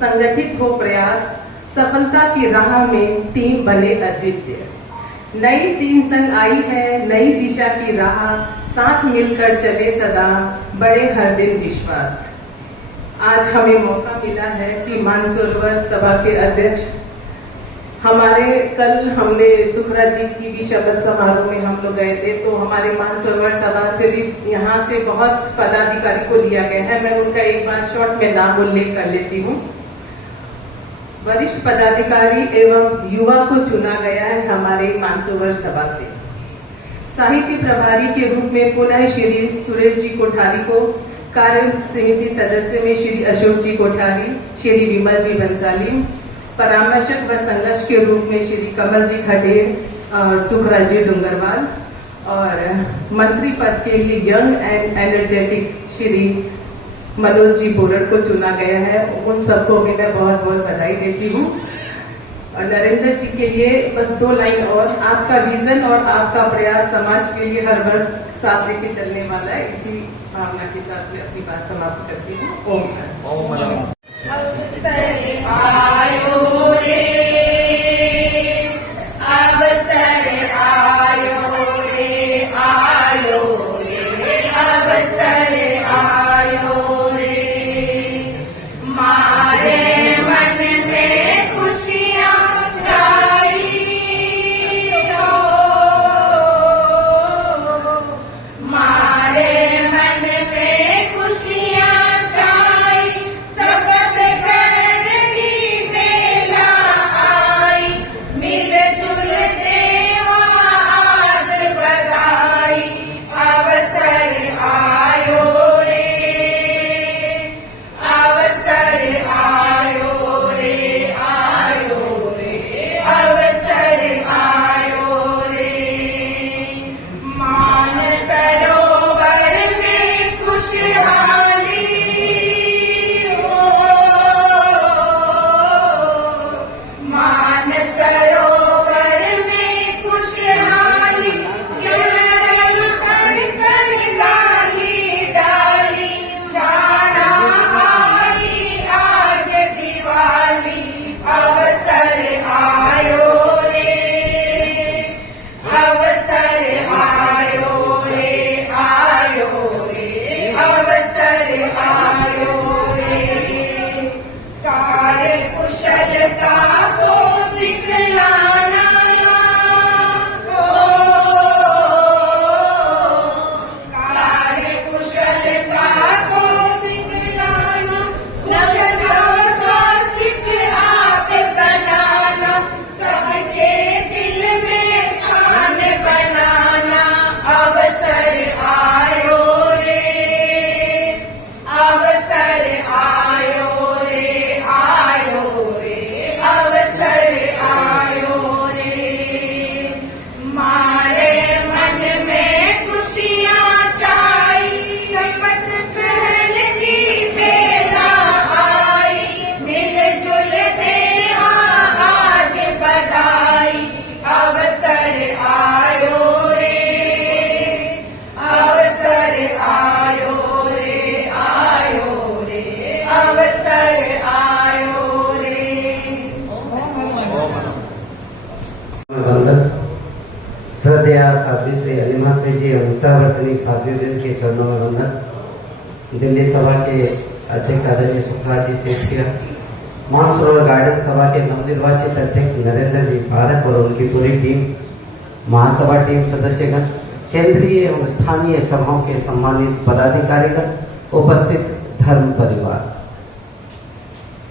संगठित हो प्रयास, सफलता की राह में टीम बने अद्वितीय। नई टीम संग आई है, नई दिशा की राह, साथ मिलकर चले सदा, बड़े हर दिन विश्वास। आज हमें मौका मिला है कि मानसरोवर सभा के अध्यक्ष हमने सुखरा जी की भी शपथ समारोह में हम लोग गए थे, तो हमारे मानसरोवर सभा से भी यहाँ से बहुत पदाधिकारी को लिया गया है। मैं उनका एक बार शॉर्ट में नाम उल्लेख कर लेती हूँ। वरिष्ठ पदाधिकारी एवं युवा को चुना गया है हमारे मानसरोवर सभा से। साहित्य प्रभारी के रूप में पुनः श्री सुरेश जी कोठारी को, कार्य समिति सदस्य में श्री अशोक जी कोठारी, श्री विमल जी बंसाली, परामर्शक व संघर्ष के रूप में श्री कमल जी खटेर और सुखराज जी डूंगरवाल, और मंत्री पद के लिए young and energetic Shri Manoj ji Borad को चुना गया है। उन सबको भी मैं बहुत बहुत बधाई देती हूँ। और नरेंद्र जी के लिए बस 2 लाइन और, आपका विजन और आपका प्रयास समाज के लिए हर वर्ग साथ लेके चलने वाला है। इसी भावना के साथ मैं अपनी बात समाप्त करती हूँ। ओम श्रद्धेय साध्वी श्री अनिमा श्री जी अनुसावर्तनी साध्वी वृंद के चरणों में वंदन। दिल्ली सभा के अध्यक्ष आदरणीय सुखराज जी सेठिया, मानसरोवर गार्डन सभा के नवनिर्वाचित अध्यक्ष नरेंद्र जी पारक और उनकी पूरी टीम, महासभा टीम सदस्यगण, केंद्रीय एवं स्थानीय सभाओं के सम्मानित पदाधिकारीगण, उपस्थित धर्म परिवार।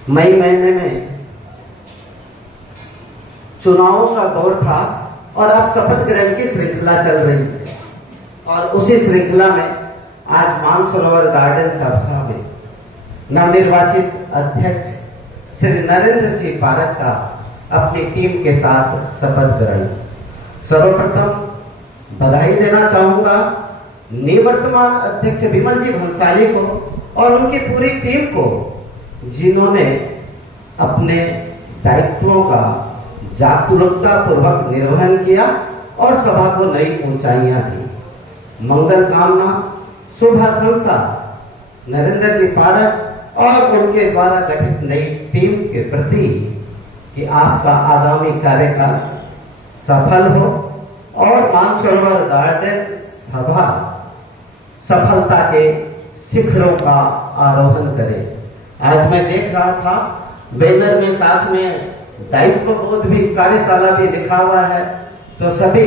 मई महीने में चुनावों का दौर था और अब शपथ ग्रहण की श्रृंखला चल रही है, और उसी श्रृंखला में आज मानसरोवर गार्डन सभा में नवनिर्वाचित अध्यक्ष श्री नरेंद्र जी पारक का अपनी टीम के साथ शपथ ग्रहण। सर्वप्रथम बधाई देना चाहूंगा निवर्तमान अध्यक्ष विमल जी भंसाली को और उनकी पूरी टीम को, जिन्होंने अपने दायित्वों का जागरूकता पूर्वक निर्वहन किया और सभा को नई ऊंचाइयां दी। मंगल कामना, शुभ आशंसा नरेंद्र जी पारक और उनके द्वारा गठित नई टीम के प्रति कि आपका आगामी कार्यकाल सफल हो और मानसरोवर गार्डन सभा सफलता के शिखरों का आरोहण करे। आज मैं देख रहा था बैनर में साथ में दायित्व बोध भी कार्यशाला भी लिखा हुआ है, तो सभी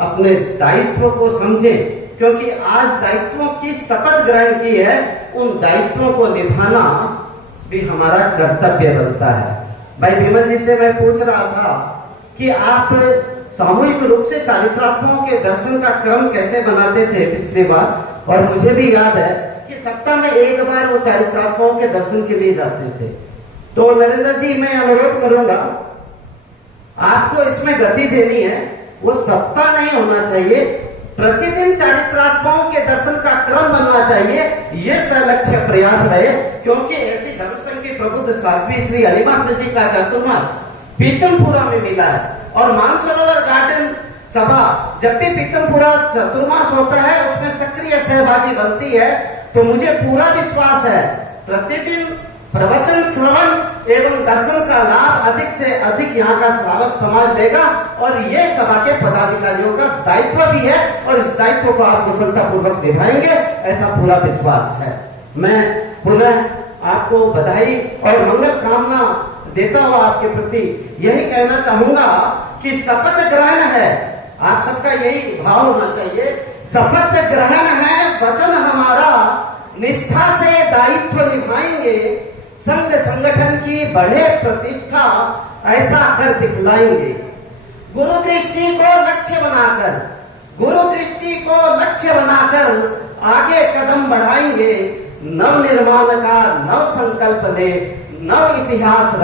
अपने दायित्व को समझे, क्योंकि आज दायित्वों की शपथ ग्रहण की है, उन दायित्वों को निभाना भी हमारा कर्तव्य बनता है। भाई विमल जी से मैं पूछ रहा था कि आप सामूहिक रूप से चारित्रात्माओं के दर्शन का क्रम कैसे बनाते थे पिछली बार, और मुझे भी याद है कि सप्ताह में एक बार वो चारित्रात्माओं के दर्शन के लिए जाते थे। तो नरेंद्र जी, मैं अनुरोध करूंगा, आपको इसमें गति देनी है, वो सप्ताह नहीं होना चाहिए, प्रतिदिन चारित्रात्माओं के दर्शन का क्रम बनना चाहिए। ये सलक्ष्य प्रयास रहे, क्योंकि ऐसी धर्मसंघ की प्रबुद्ध साध्वी श्री अलीमा सिंह जी का चतुर्मास पीतमपुरा में मिला है, और मानसरोवर गार्डन सभा जब भी पीतमपुरा चतुर्मास होता है उसमें सक्रिय सहभागी बनती है। तो मुझे पूरा विश्वास है प्रतिदिन प्रवचन श्रवण एवं दर्शन का लाभ अधिक से अधिक यहाँ का श्रावक समाज लेगा, और ये सभा के पदाधिकारियों का दायित्व भी है, और इस दायित्व को आप कुशलतापूर्वक निभाएंगे, ऐसा पूरा विश्वास है। मैं पुनः आपको बधाई और मंगल कामना देता हुआ आपके प्रति यही कहना चाहूंगा कि शपथ ग्रहण है, आप सबका यही भाव होना चाहिए, शपथ ग्रहण है, वचन हमारा, निष्ठा से दायित्व निभाएंगे, संघ संगठन की बढ़े प्रतिष्ठा, ऐसा कर दिखलाएंगे। गुरु दृष्टि को लक्ष्य बनाकर आगे कदम बढ़ाएंगे, नव निर्माण का नव संकल्प ले, नव इतिहास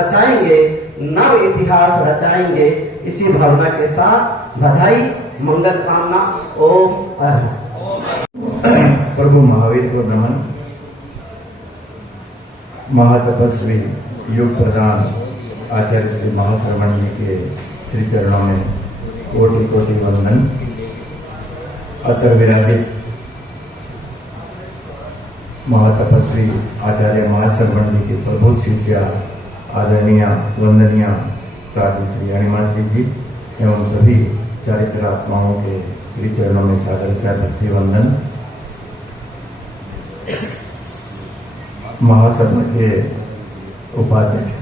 रचाएंगे। इसी भावना के साथ बधाई, मंगल कामना। ओम प्रभु महावीर को नमन। महातपस्वी युग प्रधान आचार्य श्री महाश्रवण जी के श्री चरणों में कोटि कोटि वंदन। अतर विराजित महातपस्वी आचार्य महाश्रवण जी के प्रबुद्ध शिष्या आदरणीय वंदनीय साधु श्री अणिमा जी एवं सभी चारित्रात्माओं के श्री चरणों में सादर से भक्ति वंदन। महासभा के उपाध्यक्ष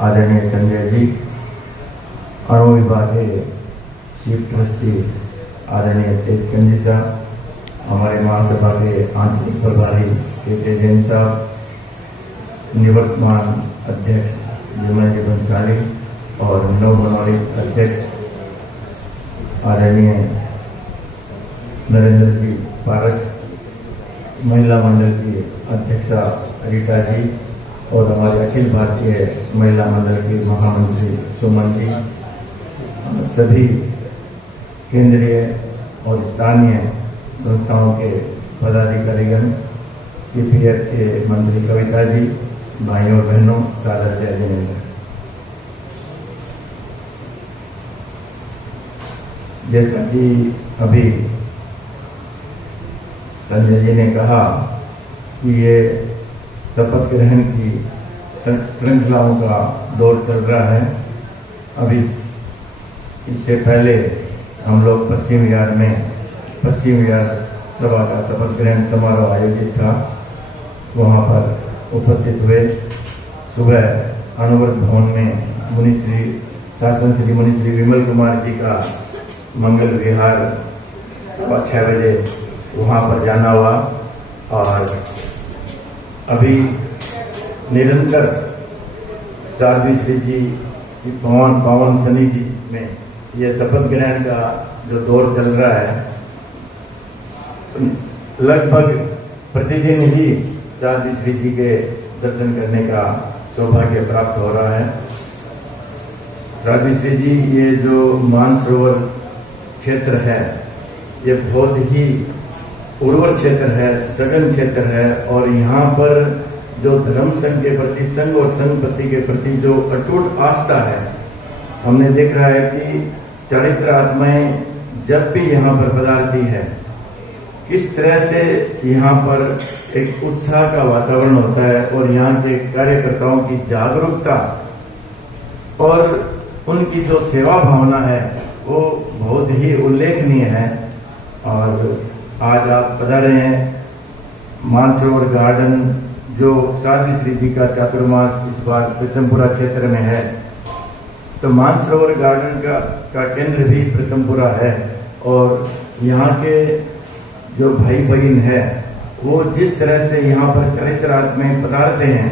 आदरणीय संजय जी, अणु विभाग के चीफ ट्रस्टी आदरणीय तेजकंजी साहब, हमारे महासभा के आंचलिक प्रभारी के जैन साहब, निवर्तमान अध्यक्ष विमल जी भंसाली और नवमनोनीत अध्यक्ष आदरणीय नरेंद्र जी पारक, महिला मंडल की अध्यक्षा रीटा जी और हमारे अखिल भारतीय महिला मंडल की महामंत्री सुमन जी, सभी केंद्रीय और स्थानीय संस्थाओं के पदाधिकारीगण, ईपीएफ के मंत्री कविता जी, भाइयों और बहनों, सादर जय जिनेन्द्र। जैसा कि अभी संजय जी ने कहा कि ये शपथ ग्रहण की श्रृंखलाओं का दौर चल रहा है। अभी इससे पहले हम लोग पश्चिम विहार सभा का शपथ ग्रहण समारोह आयोजित था, वहां पर उपस्थित हुए। सुबह अनुव्रत भवन में शासन श्री मुनि श्री विमल कुमार जी का मंगल विहार 6 बजे वहां पर जाना हुआ, और अभी निरंतर साध्वी श्री जी की पावन शनि जी में यह शपथ ग्रहण का जो दौर चल रहा है, लगभग प्रतिदिन ही साध्वी श्री जी के दर्शन करने का सौभाग्य प्राप्त हो रहा है। साध्वी श्री जी, ये जो मानसरोवर क्षेत्र है, ये बहुत ही उर्वर क्षेत्र है, सघन क्षेत्र है और यहाँ पर जो धर्म संघ के प्रति, संघ और संघपति के प्रति जो अटूट आस्था है, हमने देखा है कि चारित्र आत्माएं जब भी यहाँ पर पधारती है, किस तरह से यहाँ पर एक उत्साह का वातावरण होता है और यहाँ के कार्यकर्ताओं की जागरूकता और उनकी जो सेवा भावना है वो बहुत ही उल्लेखनीय है। और आज आप पधारे हैं मानसरोवर गार्डन, जो साध्वी श्री जी का चातुर्मास इस बार प्रीतमपुरा क्षेत्र में है, तो मानसरोवर गार्डन का केंद्र भी प्रीतमपुरा है और यहाँ के जो भाई बहन है वो जिस तरह से यहाँ पर चरित्र आत्माएं पधारते हैं,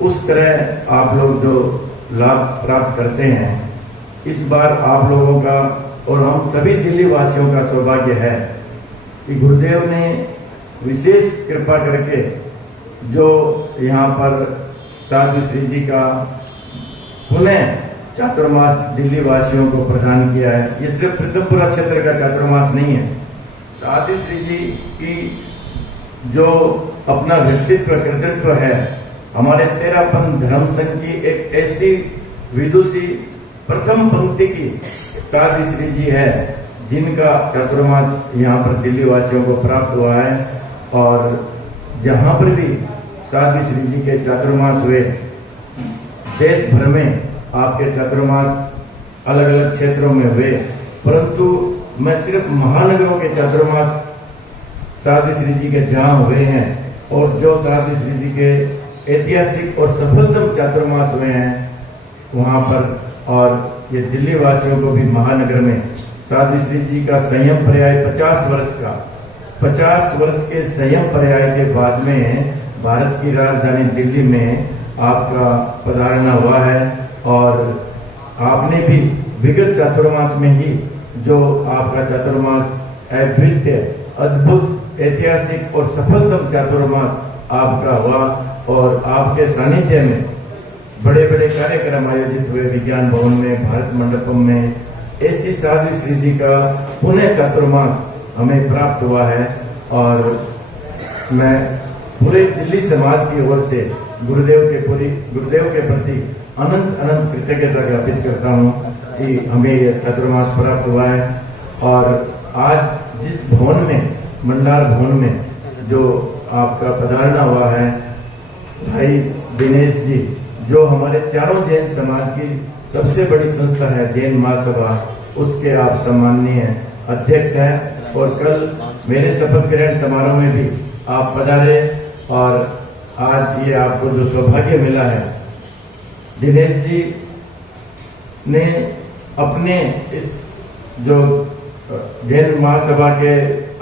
उस तरह आप लोग जो लाभ प्राप्त करते हैं, इस बार आप लोगों का और हम सभी दिल्ली वासियों का सौभाग्य है कि गुरुदेव ने विशेष कृपा करके जो यहाँ पर साध्वी श्री जी का पुनः चातुर्मास दिल्ली वासियों को प्रदान किया है। ये सिर्फ प्रीतमपुरा क्षेत्र का चातुर्मास नहीं है, साध्वी श्री जी की जो अपना व्यक्तित्व कृतित्व है, हमारे तेरापन धर्म संघ की एक ऐसी विदुषी प्रथम पंक्ति की साध्वी श्री जी है जिनका चातुर्मास यहाँ पर दिल्ली वासियों को प्राप्त हुआ है। और जहाँ पर भी साध्वी श्री जी के चातुर्मास हुए, देश भर में आपके चातुर्मास अलग अलग क्षेत्रों में हुए, परंतु मैं सिर्फ महानगरों के चातुर्मास साध्वी श्री जी के जहाँ हुए हैं और जो साध्वी श्री जी के ऐतिहासिक और सफलतम चातुर्मास हुए हैं वहाँ पर, और ये दिल्ली वासियों को भी महानगर में साध्वी श्री जी का संयम पर्याय 50 वर्ष के संयम पर्याय के बाद में भारत की राजधानी दिल्ली में आपका पधारना हुआ है। और आपने भी विगत चातुर्मास में ही जो आपका चातुर्मास अद्वितीय, अद्भुत, ऐतिहासिक और सफलतम चातुर्मास आपका हुआ और आपके सानिध्य में बड़े बड़े कार्यक्रम आयोजित हुए विज्ञान भवन में, भारत मंडपम में। ऐसी साध्वी श्री जी का पुनः चातुर्मास हमें प्राप्त हुआ है और मैं पूरे दिल्ली समाज की ओर से गुरुदेव के प्रति अनंत अनंत कृतज्ञता ज्ञापित करता हूँ कि हमें यह चातुर्मास प्राप्त हुआ है। और आज जिस भवन में, मंडार भवन में जो आपका पधारना हुआ है, भाई दिनेश जी, जो हमारे चारों जैन समाज की सबसे बड़ी संस्था है जैन महासभा, उसके आप सम्माननीय अध्यक्ष हैं और कल मेरे शपथ ग्रहण समारोह में भी आप पधारे और आज ये आपको जो सौभाग्य मिला है, दिनेश जी ने अपने इस जो जैन महासभा के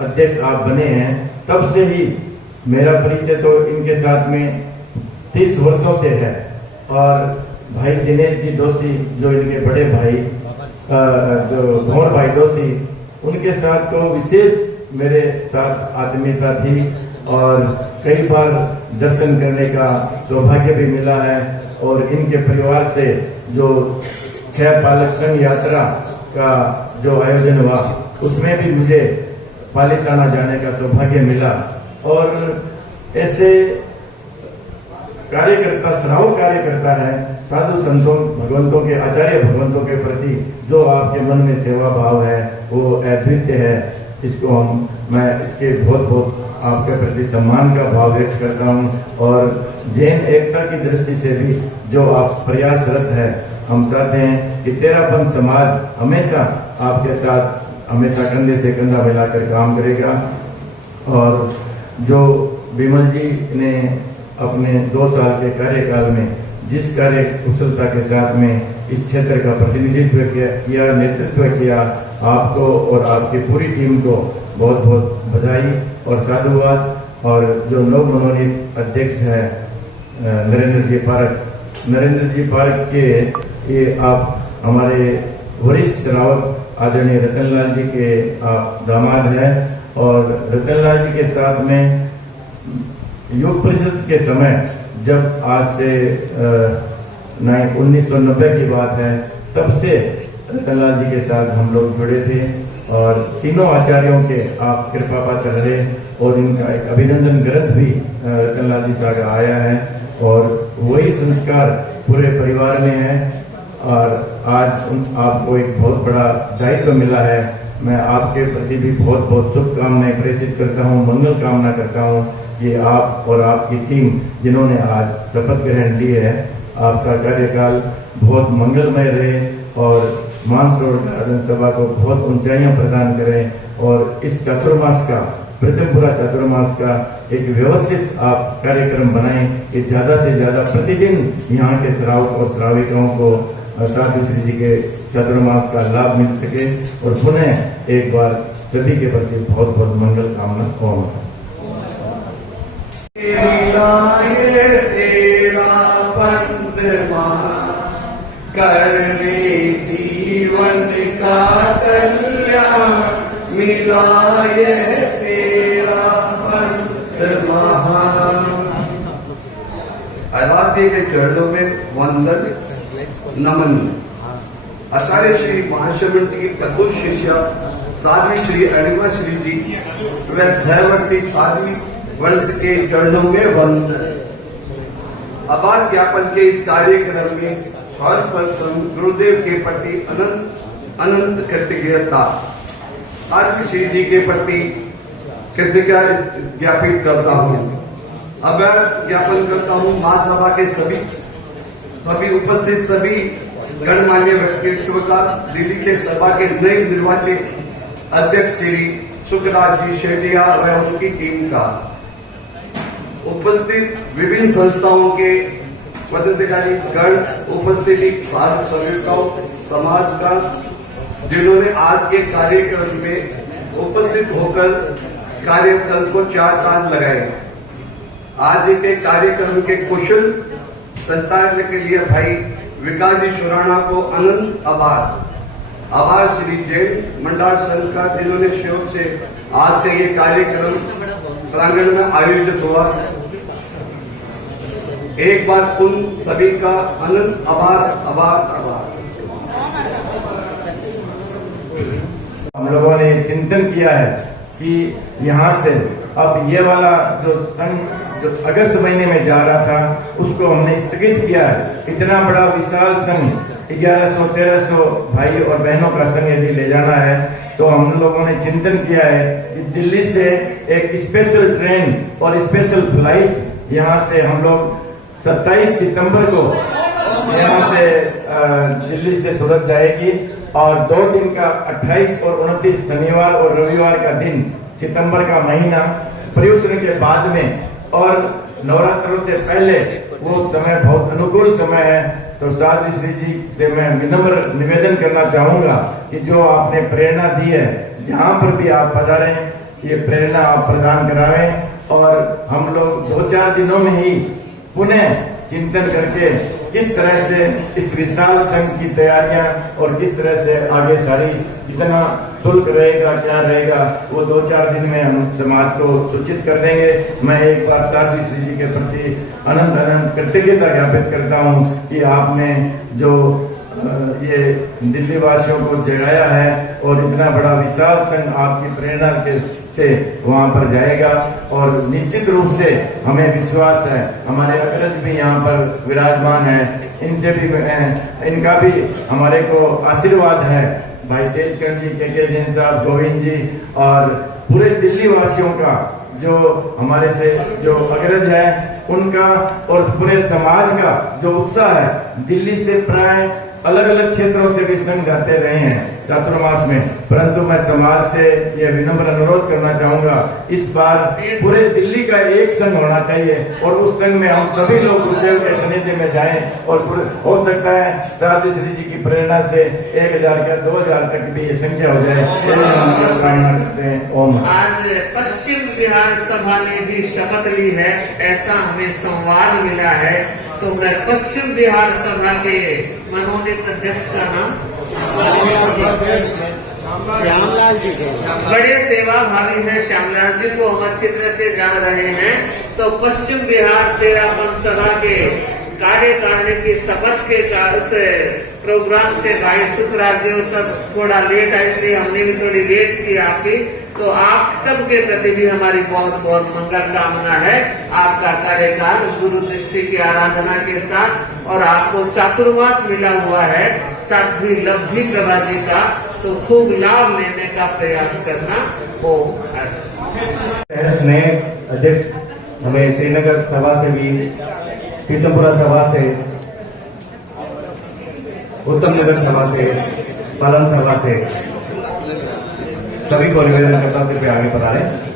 अध्यक्ष आप बने हैं, तब से ही मेरा परिचय तो इनके साथ में 30 वर्षों से है। और भाई दिनेश जी दोषी, जो इनके बड़े भाई जो भंवर भाई दोषी, उनके साथ तो विशेष मेरे साथ आत्मीयता थी और कई बार दर्शन करने का सौभाग्य भी मिला है। और इनके परिवार से जो 6 पालक संघ यात्रा का जो आयोजन हुआ, उसमें भी मुझे पालिताना जाने का सौभाग्य मिला। और ऐसे कार्यकर्ता, श्रावक कार्यकर्ता है, साधु संतों, भगवंतों के, आचार्य भगवंतों के प्रति जो आपके मन में सेवा भाव है वो अद्वितीय है। इसको मैं इसके बहुत आपके प्रति सम्मान का भाव व्यक्त करता हूँ। और जैन एकता की दृष्टि से भी जो आप प्रयासरत है, हम चाहते हैं कि तेरापन समाज हमेशा आपके साथ, हमेशा कंधे से कंधा मिलाकर काम करेगा। और जो विमल जी ने अपने 2 साल के कार्यकाल में जिस कार्य कुशलता के साथ में इस क्षेत्र का प्रतिनिधित्व किया, नेतृत्व किया, आपको और आपकी पूरी टीम को बहुत बहुत बधाई और साधुवाद। और जो नवमनोनीत अध्यक्ष है नरेंद्र जी पारक के, ये आप हमारे वरिष्ठ श्रावक आदरणीय रतनलाल जी के आप दामाद हैं। और रतनलाल जी के साथ में योग परिषद के समय, जब आज से 1990 की बात है, तब से रतनलाल जी के साथ हम लोग जुड़े थे और तीनों आचार्यों के आप कृपा पात्र रहे और इनका एक अभिनंदन ग्रंथ भी रतनलाल जी साहब आया है और वही संस्कार पूरे परिवार में है। और आज आपको एक बहुत बड़ा दायित्व मिला है। मैं आपके प्रति भी बहुत बहुत शुभकामनाएं प्रेषित करता हूं, मंगल कामना करता हूं। ये आप और आपकी टीम जिन्होंने आज शपथ ग्रहण ली है, आपका कार्यकाल बहुत मंगलमय रहे और मानसरोवर गार्डन सभा को बहुत ऊंचाइयां प्रदान करें और इस चातुर्मास का, प्रथम पूरा चातुर्मास का एक व्यवस्थित आप कार्यक्रम बनाएं कि ज्यादा से ज्यादा प्रतिदिन यहाँ के श्रावक और श्राविकाओं को साधु श्री जी के चातुर्मास का लाभ मिल सके। और पुनः एक बार सभी के प्रति बहुत बहुत मंगल कामना। ओम करने जीवन का कल्याण मिलाए तेरा पंथ महान। आराध्य के चरणों में वंदन नमन। आचार्य श्री महाश्रमण जी की कठोर शिष्या साध्वी श्री अणिमा श्री जी व सहवर्ती साध्वी वर्ग के चरणों में वंदन। आभार ज्ञापन के इस कार्यक्रम में सर्वप्रथम गुरुदेव के प्रति अनंत अनंत कृतज्ञता, साध्वी श्री जी के प्रति कृतज्ञता ज्ञापित करता हूँ। आभार ज्ञापन करता हूँ महासभा के सभी उपस्थित सभी गणमान्य व्यक्तित्व का, दिल्ली के सभा के नए निर्वाचित अध्यक्ष श्री सुखराज जी शेटिया व उनकी टीम का, उपस्थित विभिन्न संस्थाओं के पदाधिकारी गण, उपस्थिति साधु सेविकाओं समाज का, जिन्होंने आज के कार्यक्रम में उपस्थित होकर कार्यक्रम को चार चांद लगाए। आज के कार्यक्रम के कुशल संचालन के लिए भाई विकास जी सुराणा को अनंत आभार श्री जैन मंडार संघ का, जिन्होंने सहयोग से आज का ये कार्यक्रम प्रांगण में आयोजित हुआ। एक बार उन सभी का अनंत आभार। हम लोगों ने चिंतन किया है कि यहाँ से अब ये वाला जो संघ जो अगस्त महीने में जा रहा था उसको हमने स्थगित किया है। इतना बड़ा विशाल संघ 1100-1300 भाई और बहनों का संघ यदि ले जाना है तो हम लोगों ने चिंतन किया है कि दिल्ली से एक स्पेशल ट्रेन और स्पेशल फ्लाइट यहाँ से हम लोग 27 सितंबर को यहाँ से दिल्ली से सूरत जाएगी और 2 दिन का 28 और 29 शनिवार और रविवार का दिन सितंबर का महीना पर्युषण के बाद में और नवरात्रों से पहले वो समय बहुत अनुकूल समय है। तो साध्वी श्री जी से मैं विनम्र निवेदन करना चाहूंगा कि जो आपने प्रेरणा दी है, जहां पर भी आप पधारें ये प्रेरणा आप प्रदान करावें और हम लोग 2-4 दिनों में ही पुनः चिंतन करके किस तरह से इस विशाल संघ की तैयारियां और किस तरह से आगे सारी इतना शुल्क रहेगा क्या रहेगा वो 2-4 दिन में हम समाज को सूचित कर देंगे। मैं एक बार साध्वी श्री जी के प्रति अनंत अनंत कृतज्ञता ज्ञापित करता हूं कि आपने जो ये दिल्ली वासियों को जगाया है और इतना बड़ा विशाल संघ आपकी प्रेरणा के से वहां पर जाएगा और निश्चित रूप से हमें विश्वास है हमारे अग्रज भी यहाँ पर विराजमान है, इनसे भी इनका भी हमारे को आशीर्वाद है। भाई तेजकंठ जी, के जैन साहब, गोविंद जी और पूरे दिल्ली वासियों का जो हमारे से जो अग्रज है उनका और पूरे समाज का जो उत्साह है। दिल्ली से प्राय अलग अलग क्षेत्रों से भी संघ जाते रहे हैं चातुर्मास में, परंतु मैं समाज से यह विनम्र अनुरोध करना चाहूंगा इस बार पूरे दिल्ली का एक संघ होना चाहिए और उस संघ में हम सभी लोग गुरुदेव के सानिध्य में जाएं और हो सकता है साध्वी श्री जी की प्रेरणा से 1000 या 2000 तक भी ये संख्या हो जाए। कामना करते हैं। ओम। आज पश्चिम बिहार सभा ने भी शपथ ली है, ऐसा हमें संवाद मिला है। तो मैं पश्चिम बिहार सभा के मनोनीत अध्यक्ष का नाम श्यामलाल जी बड़े सेवा भावी है, श्यामलाल जी को हम अच्छी तरह से जान रहे हैं। तो पश्चिम बिहार तेरापन सभा के कार्यकारिणी की शपथ के उस प्रोग्राम से भाई सुखराज जी सब थोड़ा लेट है, इसलिए हमने भी थोड़ी लेट की आपकी। तो आप सबके प्रति भी हमारी बहुत बहुत मंगल कामना है। आपका कार्यकाल गुरु दृष्टि की आराधना के साथ, और आपको चातुर्मास मिला हुआ है साध्वी लब्धि प्रभा जी का, तो खूब लाभ लेने का प्रयास करना। शहर में अध्यक्ष हमें श्रीनगर सभा से भी, पीतमपुरा सभा से, उत्तम नगर सभा से, पालन सभा से सभी को निवेदन करता हूं कृपया आगे बढ़ा रहे।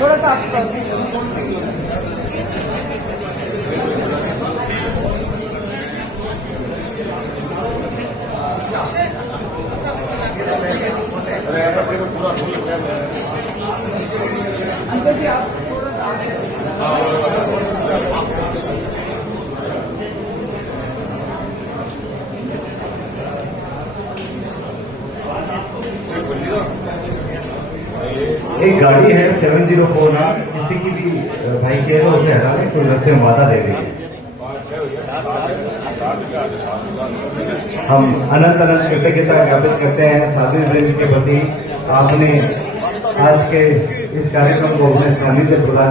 थोड़ा सा अंकल जी आप थोड़ा सा एक गाड़ी है 704 ना, किसी की भी भाई कह रहे उसे हटाने, तो रास्ते में बाधा दे देंगे। हम अनंत अनंत कृतज्ञता ज्ञापित करते हैं साध्वी वृंद के प्रति। आपने आज के इस कार्यक्रम को अपने सानिध्य प्रदान